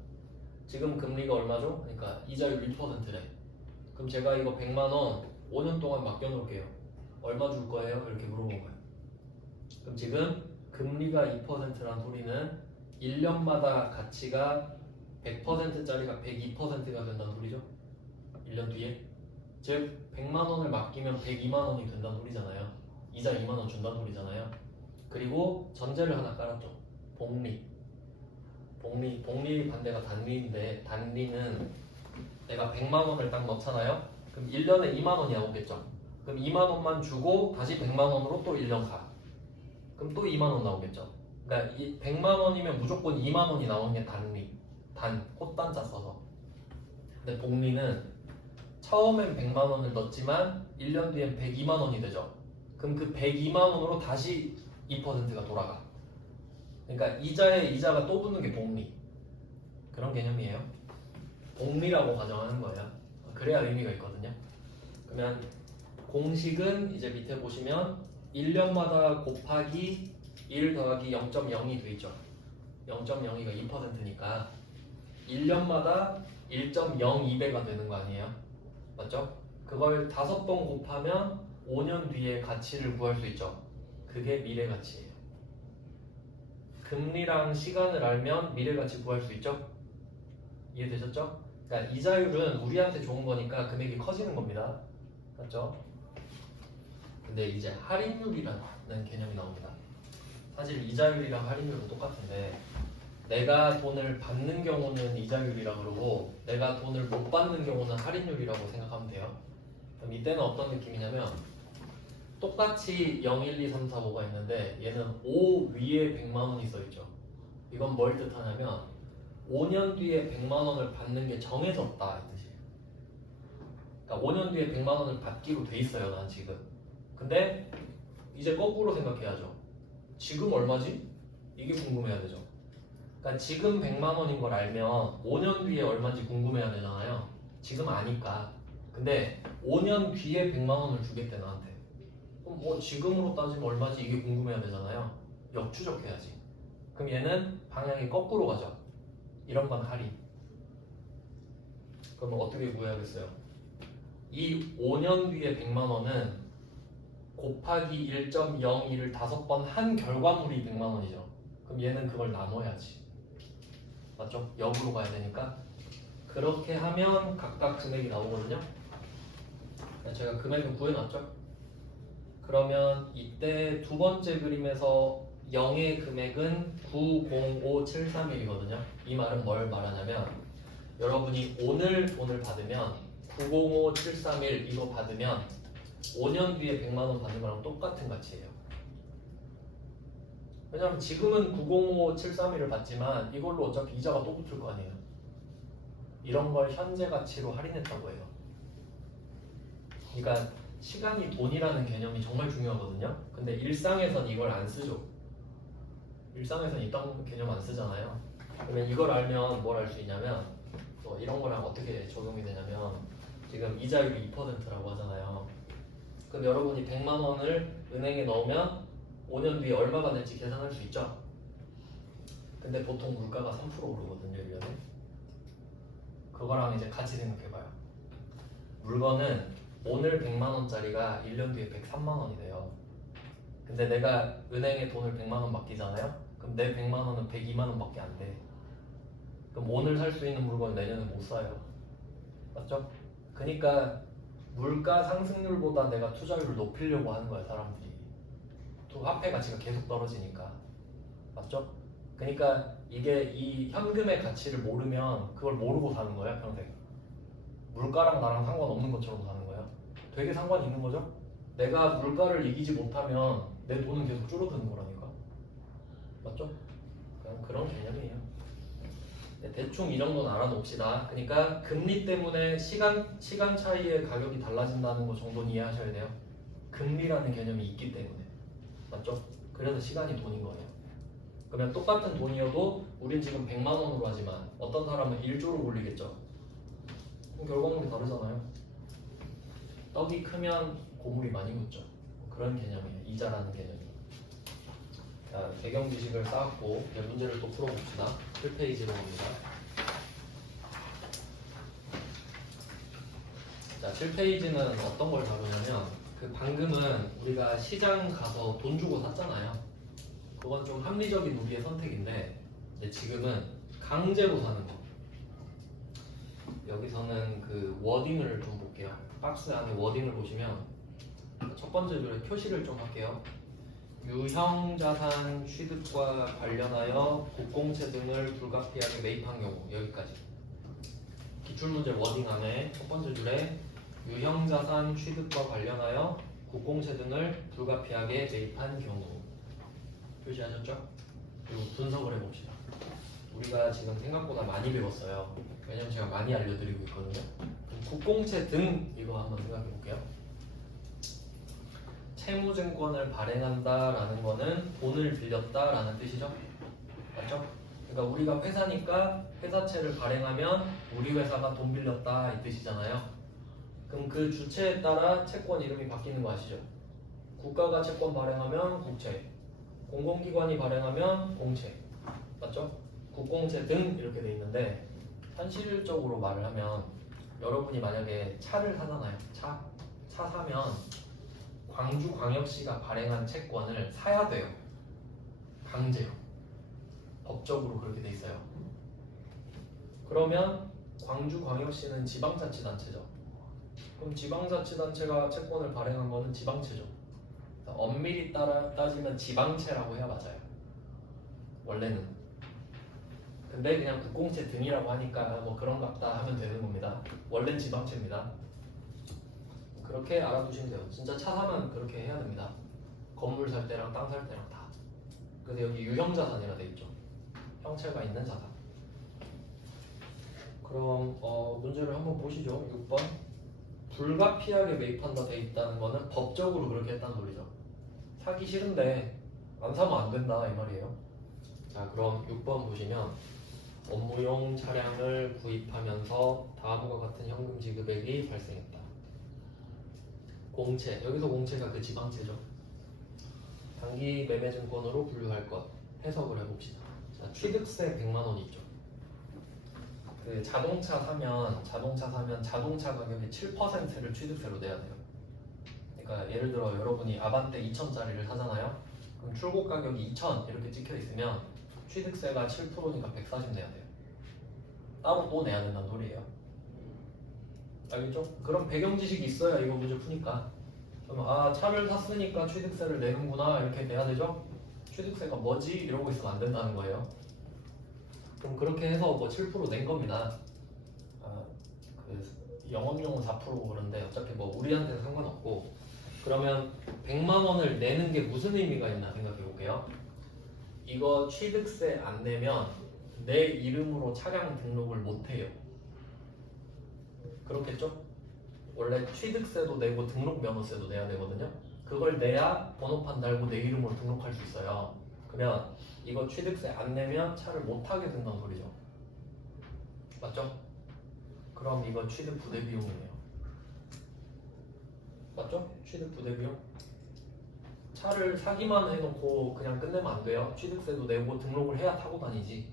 지금 금리가 얼마죠? 그러니까 이자율 1%래. 그럼 제가 이거 100만 원 5년 동안 맡겨놓을게요. 얼마 줄 거예요? 이렇게 물어본 거예요. 그럼 지금 금리가 2%란 소리는 1년마다 가치가 100%짜리가 102%가 된다는 소리죠. 1년 뒤에. 즉 100만 원을 맡기면 102만 원이 된다는 소리잖아요. 이자 2만 원 준다는 소리잖아요. 그리고 전제를 하나 깔았죠. 복리 반대가 단리인데 단리는 내가 100만 원을 딱 넣잖아요. 그럼 1년에 2만 원이 나오겠죠. 그럼 2만 원만 주고 다시 100만 원으로 또 1년 가. 그럼 또 2만 원 나오겠죠. 그러니까 이 100만 원이면 무조건 2만 원이 나오는 게 단리. 꽃단자 써서. 근데 복리는 처음엔 100만 원을 넣었지만 1년 뒤엔 102만 원이 되죠. 그럼 그 102만 원으로 다시 2%가 돌아가. 그러니까 이자에 이자가 또 붙는 게 복리. 그런 개념이에요. 복리라고 가정하는 거예요. 그래야 의미가 있거든요. 그러면 공식은 이제 밑에 보시면 1년마다 곱하기 1 더하기 0.0이 돼 있죠. 0.02가 2%니까 1년마다 1.02배가 되는 거 아니에요? 맞죠? 그걸 5번 곱하면 5년 뒤에 가치를 구할 수 있죠. 그게 미래 가치예요. 금리랑 시간을 알면 미래 가치 구할 수 있죠? 이해되셨죠? 그러니까 이자율은 우리한테 좋은 거니까 금액이 커지는 겁니다. 맞죠? 근데 이제 할인율이라는 개념이 나옵니다. 사실 이자율이랑 할인율은 똑같은데 내가 돈을 받는 경우는 이자율이라고 그러고 내가 돈을 못 받는 경우는 할인율이라고 생각하면 돼요. 그럼 이때는 어떤 느낌이냐면 똑같이 0, 1, 2, 3, 4, 5가 있는데 얘는 5 위에 100만 원이 써 있죠. 이건 뭘 뜻하냐면 5년 뒤에 100만 원을 받는 게 정해졌다 이 뜻이에요. 그러니까 5년 뒤에 100만 원을 받기로 돼 있어요, 난 지금. 근데 이제 거꾸로 생각해야죠. 지금 얼마지? 이게 궁금해야 되죠. 그러니까 지금 100만 원인 걸 알면 5년 뒤에 얼마인지 궁금해야 되잖아요. 지금 아니까. 근데 5년 뒤에 100만 원을 주겠대 나한테. 그럼 뭐 지금으로 따지면 얼마지 이게 궁금해야 되잖아요. 역추적해야지. 그럼 얘는 방향이 거꾸로 가죠. 이런 건 할인. 그럼 어떻게 구해야겠어요? 이 5년 뒤에 100만 원은 곱하기 1.02를 5번 한 결과물이 100만 원이죠. 그럼 얘는 그걸 나눠야지. 맞죠? 역으로 가야 되니까. 그렇게 하면 각각 금액이 나오거든요. 제가 금액을 구해놨죠. 그러면 이때 두 번째 그림에서 0의 금액은 905731이거든요. 이 말은 뭘 말하냐면 여러분이 오늘 돈을 받으면 905731 이거 받으면 5년 뒤에 100만 원 받는 거랑 똑같은 가치예요. 왜냐면 지금은 905731을 받지만 이걸로 어차피 이자가 또 붙을 거 아니에요. 이런 걸 현재 가치로 할인했다고 해요. 그러니까 시간이 돈이라는 개념이 정말 중요하거든요. 근데 일상에선 이걸 안 쓰죠. 일상에선 이딴 개념 안 쓰잖아요. 그러면 이걸 알면 뭘 알 수 있냐면 또 이런 거랑 어떻게 적용이 되냐면 지금 이자율이 2%라고 하잖아요. 그럼 여러분이 100만 원을 은행에 넣으면 5년 뒤에 얼마가 될지 계산할 수 있죠. 근데 보통 물가가 3% 오르거든요, 1년에. 그거랑 이제 같이 생각해봐요. 물건은 오늘 100만 원짜리가 1년 뒤에 103만 원이 돼요. 근데 내가 은행에 돈을 100만 원 맡기잖아요. 그럼 내 100만 원은 102만 원밖에 안 돼. 그럼 오늘 살 수 있는 물건 내년에 못 사요. 맞죠? 그러니까 물가 상승률보다 내가 투자율을 높이려고 하는 거야, 사람들이. 또 화폐 가치가 계속 떨어지니까. 맞죠? 그러니까 이게 이 현금의 가치를 모르면 그걸 모르고 사는 거야, 평생. 물가랑 나랑 상관없는 것처럼 사는 거야. 되게 상관이 있는 거죠? 내가 물가를 이기지 못하면 내 돈은 계속 줄어드는 거라니까. 맞죠? 그런 개념이에요. 대충 이 정도는 알아놓읍시다. 그러니까 금리 때문에 시간 차이의 가격이 달라진다는 거 정도는 이해하셔야 돼요. 금리라는 개념이 있기 때문에. 맞죠? 그래서 시간이 돈인 거예요. 그러면 똑같은 돈이어도 우린 지금 100만 원으로 하지만 어떤 사람은 1조로 굴리겠죠. 그럼 결과물이 다르잖아요. 떡이 크면 고물이 많이 굳죠. 그런 개념이에요. 이자라는 개념이. 자, 배경 지식을 쌓았고 이제 문제를 또 풀어봅시다. 7페이지로 갑니다. 자, 7페이지는 어떤 걸 다루냐면 그 방금은 우리가 시장 가서 돈 주고 샀잖아요. 그건 좀 합리적인 우리의 선택인데 이제 지금은 강제로 사는 거. 여기서는 그 워딩을 좀 볼게요. 박스 안에 워딩을 보시면 첫 번째 줄에 표시를 좀 할게요. 유형자산 취득과 관련하여 국공채 등을 불가피하게 매입한 경우 여기까지. 기출문제 워딩 안에 첫 번째 줄에 유형자산 취득과 관련하여 국공채 등을 불가피하게 매입한 경우 표시하셨죠? 그리고 분석을 해봅시다. 우리가 지금 생각보다 많이 배웠어요. 왜냐면 제가 많이 알려드리고 있거든요. 국공채 등 이거 한번 생각해 볼게요. 채무증권을 발행한다라는 거는 돈을 빌렸다라는 뜻이죠. 맞죠? 그러니까 우리가 회사니까 회사채를 발행하면 우리 회사가 돈 빌렸다 이 뜻이잖아요. 그럼 그 주체에 따라 채권 이름이 바뀌는 거 아시죠? 국가가 채권 발행하면 국채, 공공기관이 발행하면 공채, 맞죠? 국공채 등 이렇게 돼 있는데 현실적으로 말을 하면 여러분이 만약에 차를 사잖아요. 차 사면 광주광역시가 발행한 채권을 사야 돼요. 강제로. 법적으로 그렇게 돼 있어요. 그러면 광주광역시는 지방자치단체죠. 그럼 지방자치단체가 채권을 발행한 거는 지방채죠. 엄밀히 따지면 지방채라고 해야 맞아요. 원래는. 근데 그냥 국공채 등이라고 하니까 뭐 그런갑다 하면 되는 겁니다. 원래는 지방채입니다. 그렇게 알아두시면 돼요. 진짜 차 사면 그렇게 해야 됩니다. 건물 살 때랑 땅 살 때랑 다. 그래서 여기 유형자산이라 돼 있죠. 형체가 있는 자산. 그럼 문제를 한번 보시죠. 6번. 불가피하게 매입한다 돼 있다는 거는 법적으로 그렇게 했다는 소리죠. 사기 싫은데 안 사면 안 된다 이 말이에요. 자, 그럼 6번 보시면 업무용 차량을 구입하면서 다음과 같은 현금 지급액이 발생했다. 공채, 여기서 공채가 그 지방채죠. 단기 매매증권으로 분류할 것 해석을 해봅시다. 자, 취득세 100만 원이 있죠. 그 자동차 사면 자동차 가격의 7%를 취득세로 내야 돼요. 그러니까 예를 들어 여러분이 아반떼 2,000짜리를 사잖아요. 그럼 출고 가격이 2,000 이렇게 찍혀 있으면 취득세가 7%니까 140 내야 돼요. 따로 또 내야 된다는 소리예요. 알겠죠? 그런 배경 지식이 있어야 이거 문제 푸니까. 그럼 차를 샀으니까 취득세를 내는구나 이렇게 내야 되죠? 취득세가 뭐지? 이러고 있으면 안 된다는 거예요. 그럼 그렇게 해서 뭐 7%낸 겁니다. 그 영업용은 4%고 그런데 어차피 뭐 우리한테는 상관없고. 그러면 100만 원을 내는 게 무슨 의미가 있나 생각해 볼게요. 이거 취득세 안 내면 내 이름으로 차량 등록을 못 해요. 그렇겠죠? 원래 취득세도 내고 등록면허세도 내야 되거든요. 그걸 내야 번호판 달고 내 이름으로 등록할 수 있어요. 그러면 이거 취득세 안 내면 차를 못 타게 된다는 소리죠. 맞죠? 그럼 이거 취득 부대 비용이에요. 맞죠? 취득 부대 비용. 차를 사기만 해놓고 그냥 끝내면 안 돼요. 취득세도 내고 등록을 해야 타고 다니지.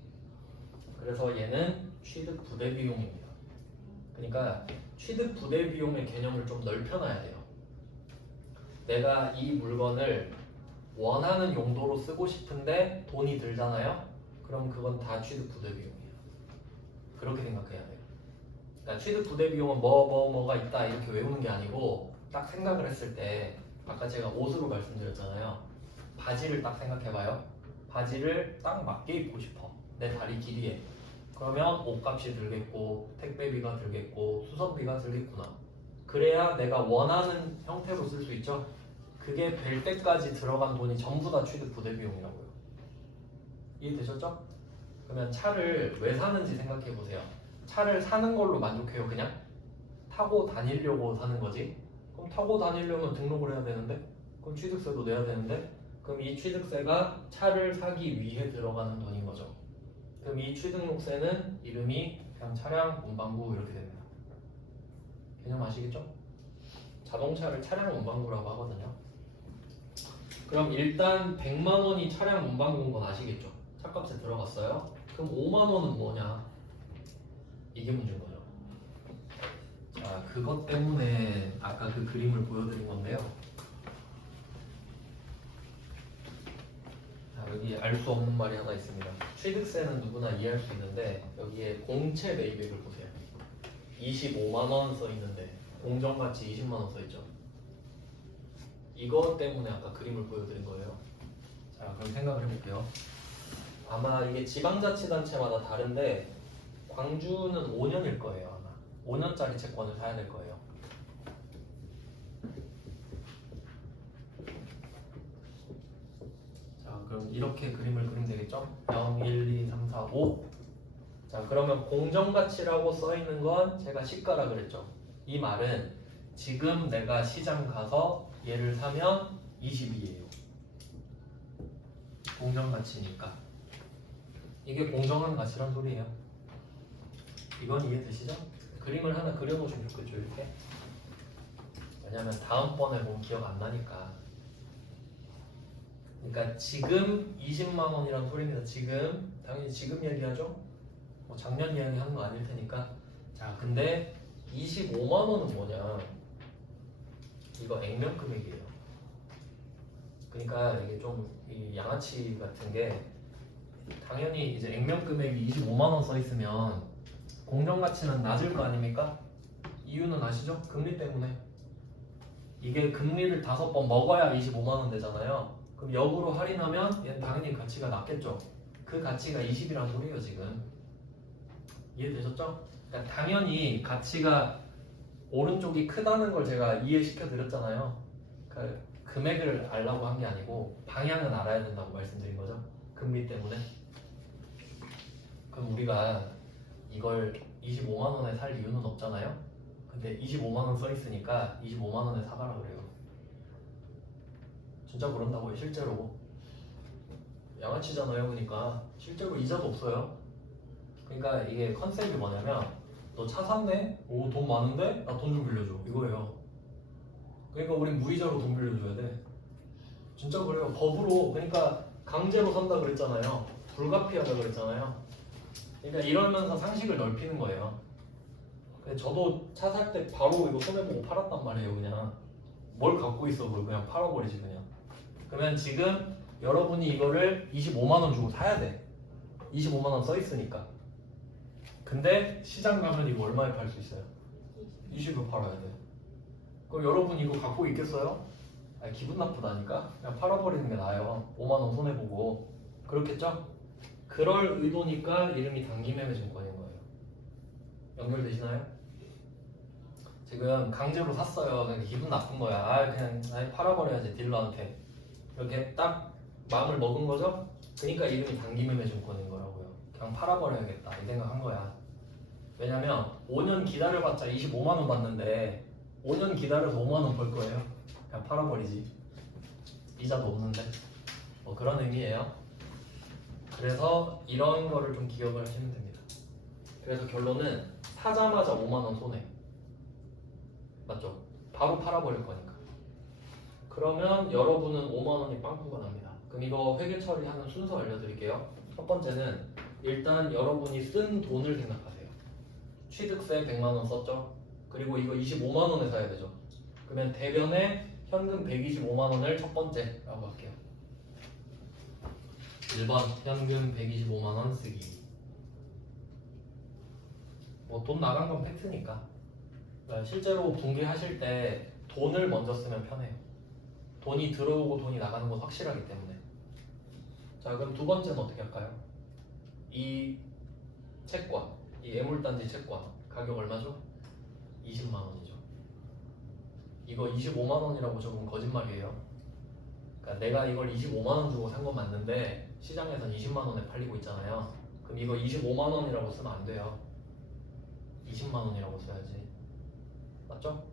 그래서 얘는 취득 부대 비용입니다. 그러니까 취득 부대 비용의 개념을 좀 넓혀놔야 돼요. 내가 이 물건을 원하는 용도로 쓰고 싶은데 돈이 들잖아요. 그럼 그건 다 취득 부대 비용이에요. 그렇게 생각해야 돼요. 그러니까 취득 부대 비용은 뭐가 있다 이렇게 외우는 게 아니고 딱 생각을 했을 때 아까 제가 옷으로 말씀드렸잖아요. 바지를 딱 생각해봐요. 바지를 딱 맞게 입고 싶어. 내 다리 길이에. 그러면 옷값이 들겠고 택배비가 들겠고 수선비가 들겠구나. 그래야 내가 원하는 형태로 쓸 수 있죠. 그게 될 때까지 들어간 돈이 전부 다 취득 부대 비용이라고요. 이해되셨죠? 그러면 차를 왜 사는지 생각해 보세요. 차를 사는 걸로 만족해요? 그냥? 타고 다니려고 사는 거지? 그럼 타고 다니려면 등록을 해야 되는데? 그럼 취득세도 내야 되는데? 그럼 이 취득세가 차를 사기 위해 들어가는 돈인 거죠. 그럼 이 취등록세는 이름이 그냥 차량 문방구 이렇게 됩니다. 개념 아시겠죠? 자동차를 차량 문방구라고 하거든요. 그럼 일단 100만 원이 차량 문방구인 건 아시겠죠? 차값에 들어갔어요. 그럼 5만 원은 뭐냐? 이게 문제인 거죠. 자, 그것 때문에 아까 그 그림을 보여드린 건데요. 자, 여기 알 수 없는 말이 하나 있습니다. 취득세는 누구나 이해할 수 있는데 여기에 공채 매입액을 보세요. 25만 원 써 있는데 공정가치 20만 원 써 있죠. 이것 때문에 아까 그림을 보여드린 거예요. 자, 그럼 생각을 해볼게요. 아마 이게 지방자치단체마다 다른데 광주는 5년일 거예요. 아마 5년짜리 채권을 사야 될 거예요. 자, 그럼 이렇게 그림을 그리면 되겠죠? 0, 1, 2, 3, 4, 5. 자, 그러면 공정가치라고 써 있는 건 제가 시가라 그랬죠. 이 말은 지금 내가 시장 가서 얘를 사면 20이에요. 공정가치니까. 이게 공정한 가치란 소리예요. 이건 이해되시죠? 그림을 하나 그려놓으시면 좋겠죠, 이렇게. 왜냐면 다음번에 보면 기억 안 나니까. 그러니까 지금 20만 원이란 소리입니다. 지금 당연히 지금 얘기하죠. 뭐 작년 이야기 하는 거 아닐 테니까. 자, 근데 25만 원은 뭐냐? 이거 액면 금액이에요. 그러니까 이게 좀 이 양아치 같은 게 당연히 이제 액면 금액이 25만 원 써 있으면 공정 가치는 낮을 거 아닙니까? 이유는 아시죠? 금리 때문에. 이게 금리를 5번 먹어야 25만 원 되잖아요. 그럼 역으로 할인하면 얘는 당연히 가치가 낮겠죠. 그 가치가 20이란 소리예요, 지금. 이해되셨죠? 그러니까 당연히 가치가 오른쪽이 크다는 걸 제가 이해시켜 드렸잖아요. 그러니까 금액을 알라고 한 게 아니고 방향은 알아야 된다고 말씀드린 거죠. 금리 때문에. 그럼 우리가 이걸 25만 원에 살 이유는 없잖아요. 근데 25만 원 써 있으니까 25만 원에 사가라 그래요. 진짜 그런다고요, 실제로. 양아치잖아요. 그러니까 실제로 이자도 없어요. 그러니까 이게 컨셉이 뭐냐면 너 차 샀네? 오, 돈 많은데? 나 돈 좀 빌려줘. 이거예요. 그러니까 우린 무이자로 돈 빌려줘야 돼. 진짜 그래요. 법으로. 그러니까 강제로 산다 그랬잖아요. 불가피하다 그랬잖아요. 그러니까 이러면서 상식을 넓히는 거예요. 근데 저도 차 살 때 바로 이거 손해보고 팔았단 말이에요. 그냥 뭘 갖고 있어 그걸 그냥 팔아버리지 그냥. 그러면 지금 여러분이 이거를 25만 원 주고 사야 돼. 25만 원 써 있으니까. 근데 시장 가면 이거 얼마에 팔 수 있어요? 20을 팔아야 돼. 그럼 여러분 이거 갖고 있겠어요? 아니, 기분 나쁘다니까? 그냥 팔아버리는 게 나아요. 5만 원 손해보고. 그렇겠죠? 그럴 의도니까 이름이 단기매매증권인 거예요. 연결되시나요? 지금 강제로 샀어요. 그냥 기분 나쁜 거야. 아, 그냥 팔아버려야지 딜러한테. 이렇게 딱 마음을 먹은 거죠? 그러니까 이름이 단기매매증권인 거라고요. 그냥 팔아버려야겠다 이 생각한 거야. 왜냐면 5년 기다려봤자 25만 원 받는데 5년 기다려서 5만 원 벌 거예요. 그냥 팔아버리지. 이자도 없는데. 뭐 그런 의미예요. 그래서 이런 거를 좀 기억을 하시면 됩니다. 그래서 결론은 사자마자 5만 원 손해. 맞죠? 바로 팔아버릴 거니까. 그러면 여러분은 5만 원이 빵꾸가 납니다. 그럼 이거 회계 처리하는 순서 알려드릴게요. 첫 번째는 일단 여러분이 쓴 돈을 생각하세요. 취득세 100만 원 썼죠? 그리고 이거 25만 원에 사야 되죠. 그러면 대변에 현금 125만 원을 첫 번째라고 할게요. 1번 현금 125만 원 쓰기. 뭐 돈 나간 건 팩트니까. 그러니까 실제로 분기하실 때 돈을 먼저 쓰면 편해요. 돈이 들어오고 돈이 나가는 건 확실하기 때문에. 자, 그럼 두 번째는 어떻게 할까요? 이 채권, 이 애물단지 채권 가격 얼마죠? 20만 원이죠. 이거 25만 원이라고 적으면 거짓말이에요. 그러니까 내가 이걸 25만 원 주고 산 건 맞는데 시장에선 20만 원에 팔리고 있잖아요. 그럼 이거 25만 원이라고 쓰면 안 돼요. 20만 원이라고 써야지. 맞죠?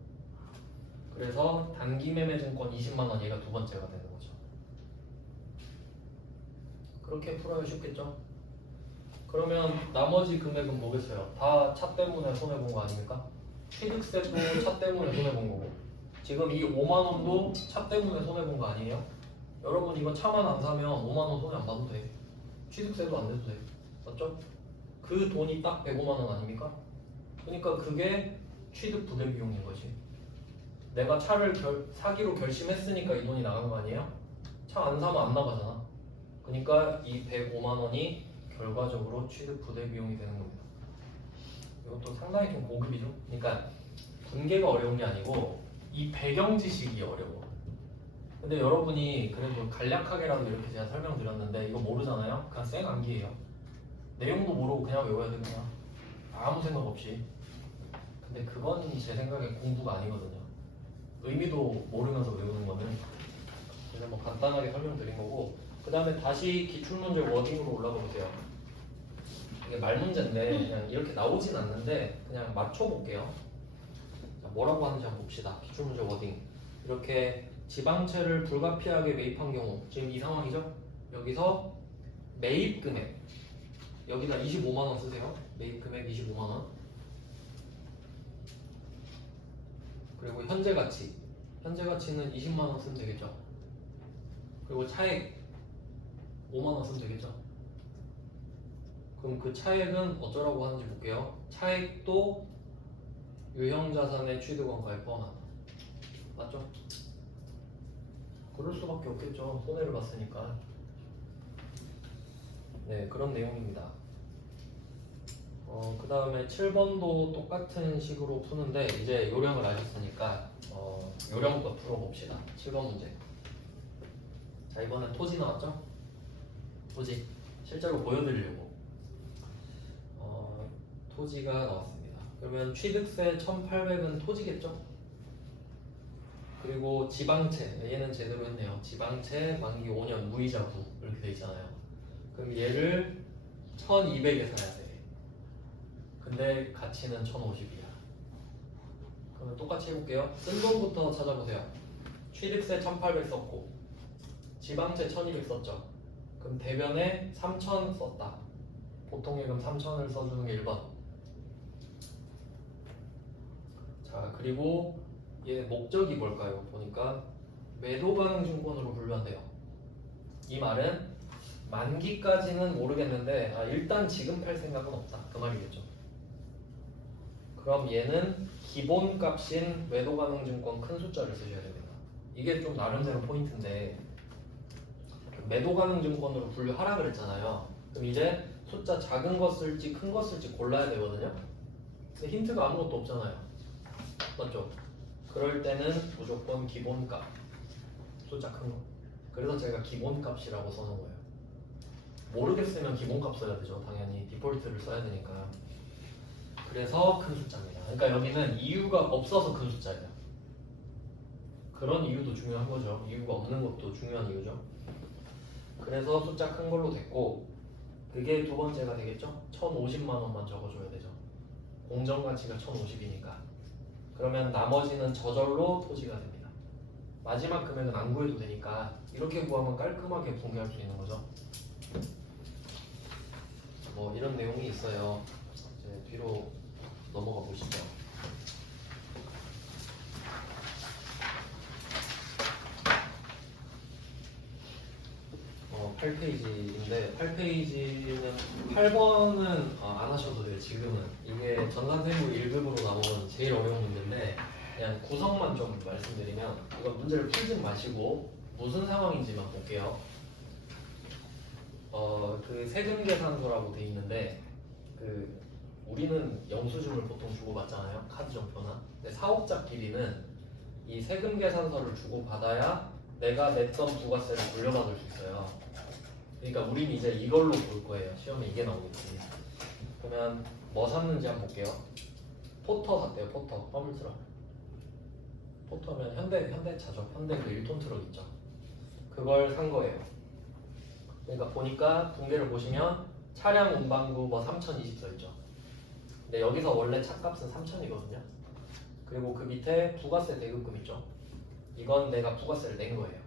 그래서 단기매매증권 20만 원 얘가 두 번째가 되는 거죠. 그렇게 풀어야 쉽겠죠? 그러면 나머지 금액은 뭐겠어요? 다 차 때문에 손해본 거 아닙니까? 취득세도 차 때문에 손해본 거고 지금 이 5만 원도 차 때문에 손해본 거 아니에요? 여러분 이거 차만 안 사면 5만 원 손해 안 봐도 돼. 취득세도 안 내도 돼. 맞죠? 그 돈이 딱 105만 원 아닙니까? 그러니까 그게 취득 부대 비용인 거지. 내가 차를 사기로 결심했으니까 이 돈이 나간 거 아니에요? 차 안 사면 안 나가잖아. 그러니까 이 105만 원이 결과적으로 취득 부대 비용이 되는 겁니다. 이것도 상당히 좀 고급이죠. 그러니까 분계가 어려운 게 아니고 이 배경 지식이 어려워. 근데 여러분이 그래도 간략하게라도 이렇게 제가 설명드렸는데 이거 모르잖아요? 그냥 쌩 암기예요. 내용도 모르고 그냥 외워야 돼 그냥. 아무 생각 없이. 근데 그건 제 생각에 공부가 아니거든요. 의미도 모르면서 외우는 거는. 그래서 뭐 간단하게 설명드린 거고 그 다음에 다시 기출문제 워딩으로 올라가 보세요. 이게 말문제인데 그냥 이렇게 나오진 않는데 그냥 맞춰볼게요. 자, 뭐라고 하는지 한번 봅시다. 기출문제 워딩. 이렇게 지방채를 불가피하게 매입한 경우 지금 이 상황이죠? 여기서 매입 금액 여기다 25만 원 쓰세요. 매입 금액 25만 원. 그리고 현재 가치. 현재 가치는 20만 원 쓰면 되겠죠? 그리고 차액 5만 원 쓰면 되겠죠? 그럼 그 차액은 어쩌라고 하는지 볼게요. 차액도 유형자산의 취득원가에 포함한다. 맞죠? 그럴 수밖에 없겠죠. 손해를 봤으니까. 네, 그런 내용입니다. 그 다음에 7번도 똑같은 식으로 푸는데 이제 요령을 아셨으니까 요령부터 풀어봅시다. 7번 문제. 자, 이번엔 토지 나왔죠? 토지. 실제로 보여드리려고. 토지가 나왔습니다. 그러면 취득세 1,800은 토지겠죠? 그리고 지방채. 얘는 제대로 했네요. 지방채 만기 5년 무이자 부 이렇게 돼 있잖아요. 그럼 얘를 1,200에 사야 돼. 근데 가치는 1,050이야. 그러면 똑같이 해볼게요. 쓴 돈부터 찾아보세요. 취득세 1,800 썼고 지방채 1,200 썼죠. 그럼 대변에 3,000 썼다. 보통예금 3,000을 써주는 게 1번. 자, 그리고 얘 목적이 뭘까요? 보니까 매도가능증권으로 분류한대요. 이 말은 만기까지는 모르겠는데 일단 지금 팔 생각은 없다. 그 말이겠죠. 그럼 얘는 기본값인 매도가능증권 큰 숫자를 쓰셔야 됩니다. 이게 좀 나름대로 포인트인데 매도가능증권으로 분류하라 그랬잖아요. 그럼 이제 숫자 작은 거 쓸지 큰 거 쓸지 골라야 되거든요. 근데 힌트가 아무것도 없잖아요. 맞죠? 그럴 때는 무조건 기본값 숫자 큰 거. 그래서 제가 기본값이라고 써놓은 거예요. 모르겠으면 기본값 써야 되죠. 당연히 디폴트를 써야 되니까. 그래서 큰 숫자입니다. 그러니까 여기는 이유가 없어서 큰 숫자예요. 그런 이유도 중요한 거죠. 이유가 없는 것도 중요한 이유죠. 그래서 숫자 큰 걸로 됐고 그게 두 번째가 되겠죠? 1,050만 원만 적어줘야 되죠. 공정가치가 1,050이니까. 그러면 나머지는 저절로 토지가 됩니다. 마지막 금액은 안 구해도 되니까 이렇게 구하면 깔끔하게 분개할 수 있는 거죠. 뭐 이런 내용이 있어요. 이제 뒤로 넘어가 보시죠. 8페이지인데 8페이지는 8번은 안 하셔도 돼요. 지금은 이게 전산세무 1급으로 나온 제일 어려운 문제인데 그냥 구성만 좀 말씀드리면 이건 문제를 풀지 마시고 무슨 상황인지만 볼게요. 그 세금 계산서라고 돼 있는데 그 우리는 영수증을 보통 주고받잖아요. 카드 정표나. 근데 사업자끼리는 이 세금 계산서를 주고받아야 내가 냈던 부가세를 돌려받을 수 있어요. 그러니까 우린 이제 이걸로 볼 거예요. 시험에 이게 나오겠지. 그러면 뭐 샀는지 한번 볼게요. 포터 샀대요. 포터. 화물트럭. 포터면 현대차죠. 현대 그 1톤 트럭 있죠. 그걸 산 거예요. 그러니까 보니까 분계를 보시면 차량 운반구 뭐 3,020 써있죠. 근데 여기서 원래 차값은 3,000이거든요. 그리고 그 밑에 부가세 대급금 있죠. 이건 내가 부가세를 낸 거예요.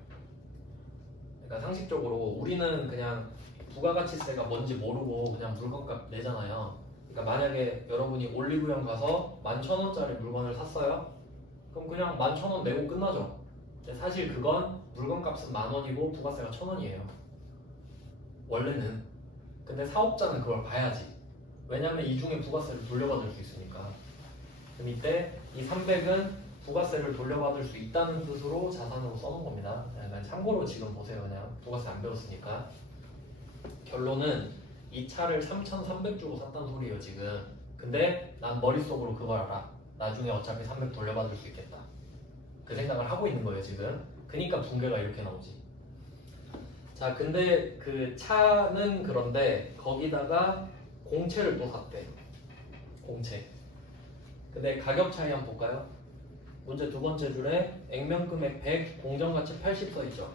그러니까 상식적으로 우리는 그냥 부가가치세가 뭔지 모르고 그냥 물건값 내잖아요. 그러니까 만약에 여러분이 올리브영 가서 11,000원짜리 물건을 샀어요. 그럼 그냥 11,000원 내고 끝나죠. 근데 사실 그건 물건값은 10,000원이고 부가세가 1,000원이에요. 원래는. 근데 사업자는 그걸 봐야지. 왜냐면 이 중에 부가세를 돌려받을 수 있으니까. 그럼 이때 이 300은 부가세를 돌려받을 수 있다는 뜻으로 자산으로 써놓은 겁니다. 그냥 참고로 지금 보세요. 그냥 부가세 안 배웠으니까. 결론은 이 차를 3,300 주고 샀단 소리예요 지금. 근데 난 머릿속으로 그걸 알아. 나중에 어차피 300 돌려받을 수 있겠다. 그 생각을 하고 있는 거예요 지금. 그러니까 붕괴가 이렇게 나오지. 자, 근데 그 차는 그런데 거기다가 공채를 또 샀대. 공채. 근데 가격 차이 한번 볼까요? 문제 두 번째 줄에 액면금액 100, 공정가치 80 써있죠.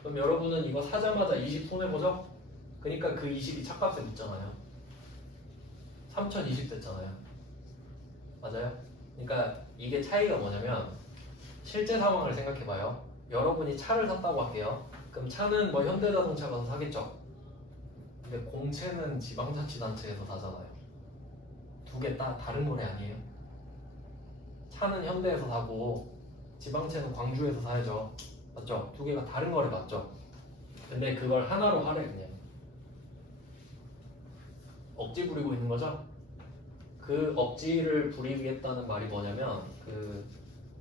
그럼 여러분은 이거 사자마자 20 손해보죠? 그러니까 그 20이 차값에 붙잖아요. 3,020 됐잖아요. 맞아요? 그러니까 이게 차이가 뭐냐면 실제 상황을 생각해봐요. 여러분이 차를 샀다고 할게요. 그럼 차는 뭐 현대자동차 가서 사겠죠? 근데 공채는 지방자치단체에서 사잖아요. 두 개 다른 거래 아니에요? 차는 현대에서 사고 지방채는 광주에서 사야죠. 맞죠? 두 개가 다른 거래 맞죠? 근데 그걸 하나로 하래 그냥. 억지 부리고 있는 거죠? 그 억지를 부리겠다는 말이 뭐냐면 그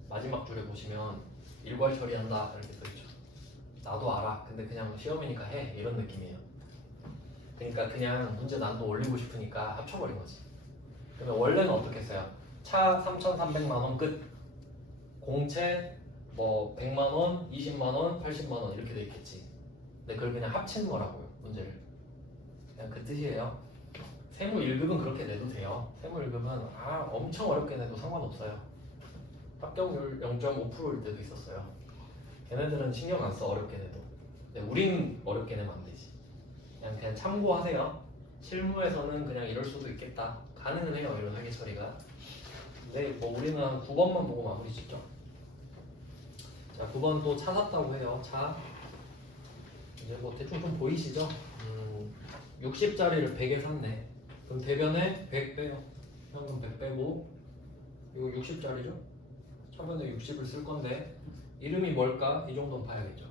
마지막 줄에 보시면 일괄 처리한다 이렇게 써있죠. 나도 알아. 근데 그냥 시험이니까 해. 이런 느낌이에요. 그러니까 그냥 문제 난도 올리고 싶으니까 합쳐버린 거지. 그러면 원래는 어떻게 했어요? 차 3,300만 원 끝. 공채 뭐 100만 원, 20만 원, 80만 원 이렇게 돼 있겠지. 근데 그걸 그냥 합친 거라고요. 문제를. 그냥 그 뜻이에요. 세무 1급은 그렇게 내도 돼요. 세무 1급은 엄청 어렵게 내도 상관없어요. 합격률 0.5%일 때도 있었어요. 걔네들은 신경 안 써 어렵게 내도. 근데 우린 어렵게 내면 안 되지. 그냥 참고하세요. 실무에서는 그냥 이럴 수도 있겠다. 가능은 해요 이런 회계 처리가. 근데 뭐 우리는 한 9번만 보고 마무리 짓죠. 자, 9번 또 차 샀다고 해요. 차 이제 뭐 대충 좀 보이시죠? 60짜리를 100에 샀네. 그럼 대변에 100 빼요. 현금 100 빼고 이거 60짜리죠? 차변에 60을 쓸 건데 이름이 뭘까? 이 정도는 봐야겠죠.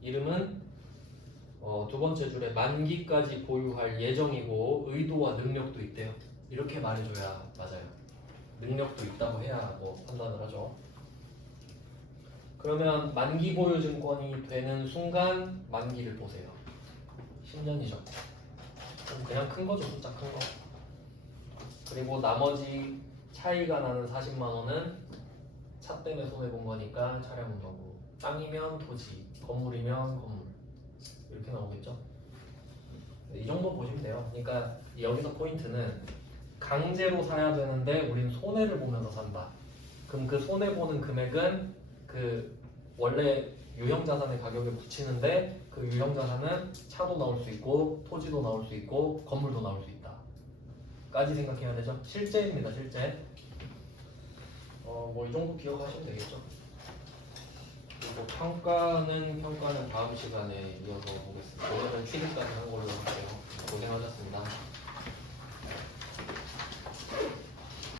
이름은 두 번째 줄에 만기까지 보유할 예정이고 의도와 능력도 있대요. 이렇게 말해줘야 맞아요. 능력도 있다고 해야 뭐 판단을 하죠. 그러면 만기 보유 증권이 되는 순간 만기를 보세요. 10년이죠. 그냥 큰 거죠. 숫자 큰 거. 그리고 나머지 차이가 나는 40만 원은 차 때문에 손해본 거니까 차량은 거고, 땅이면 토지, 건물이면 건물 이렇게 나오겠죠. 이 정도 보시면 돼요. 그러니까 여기서 포인트는 강제로 사야 되는데 우린 손해를 보면서 산다. 그럼 그 손해보는 금액은 그 원래 유형자산의 가격에 붙이는데 그 유형자산은 차도 나올 수 있고 토지도 나올 수 있고 건물도 나올 수 있다 까지 생각해야 되죠. 실제입니다. 실제. 뭐 이 정도 기억하시면 되겠죠. 그리고 평가는 다음 시간에 이어서 보겠습니다. 오늘은 취득까지 한 걸로 할게요. 고생하셨습니다.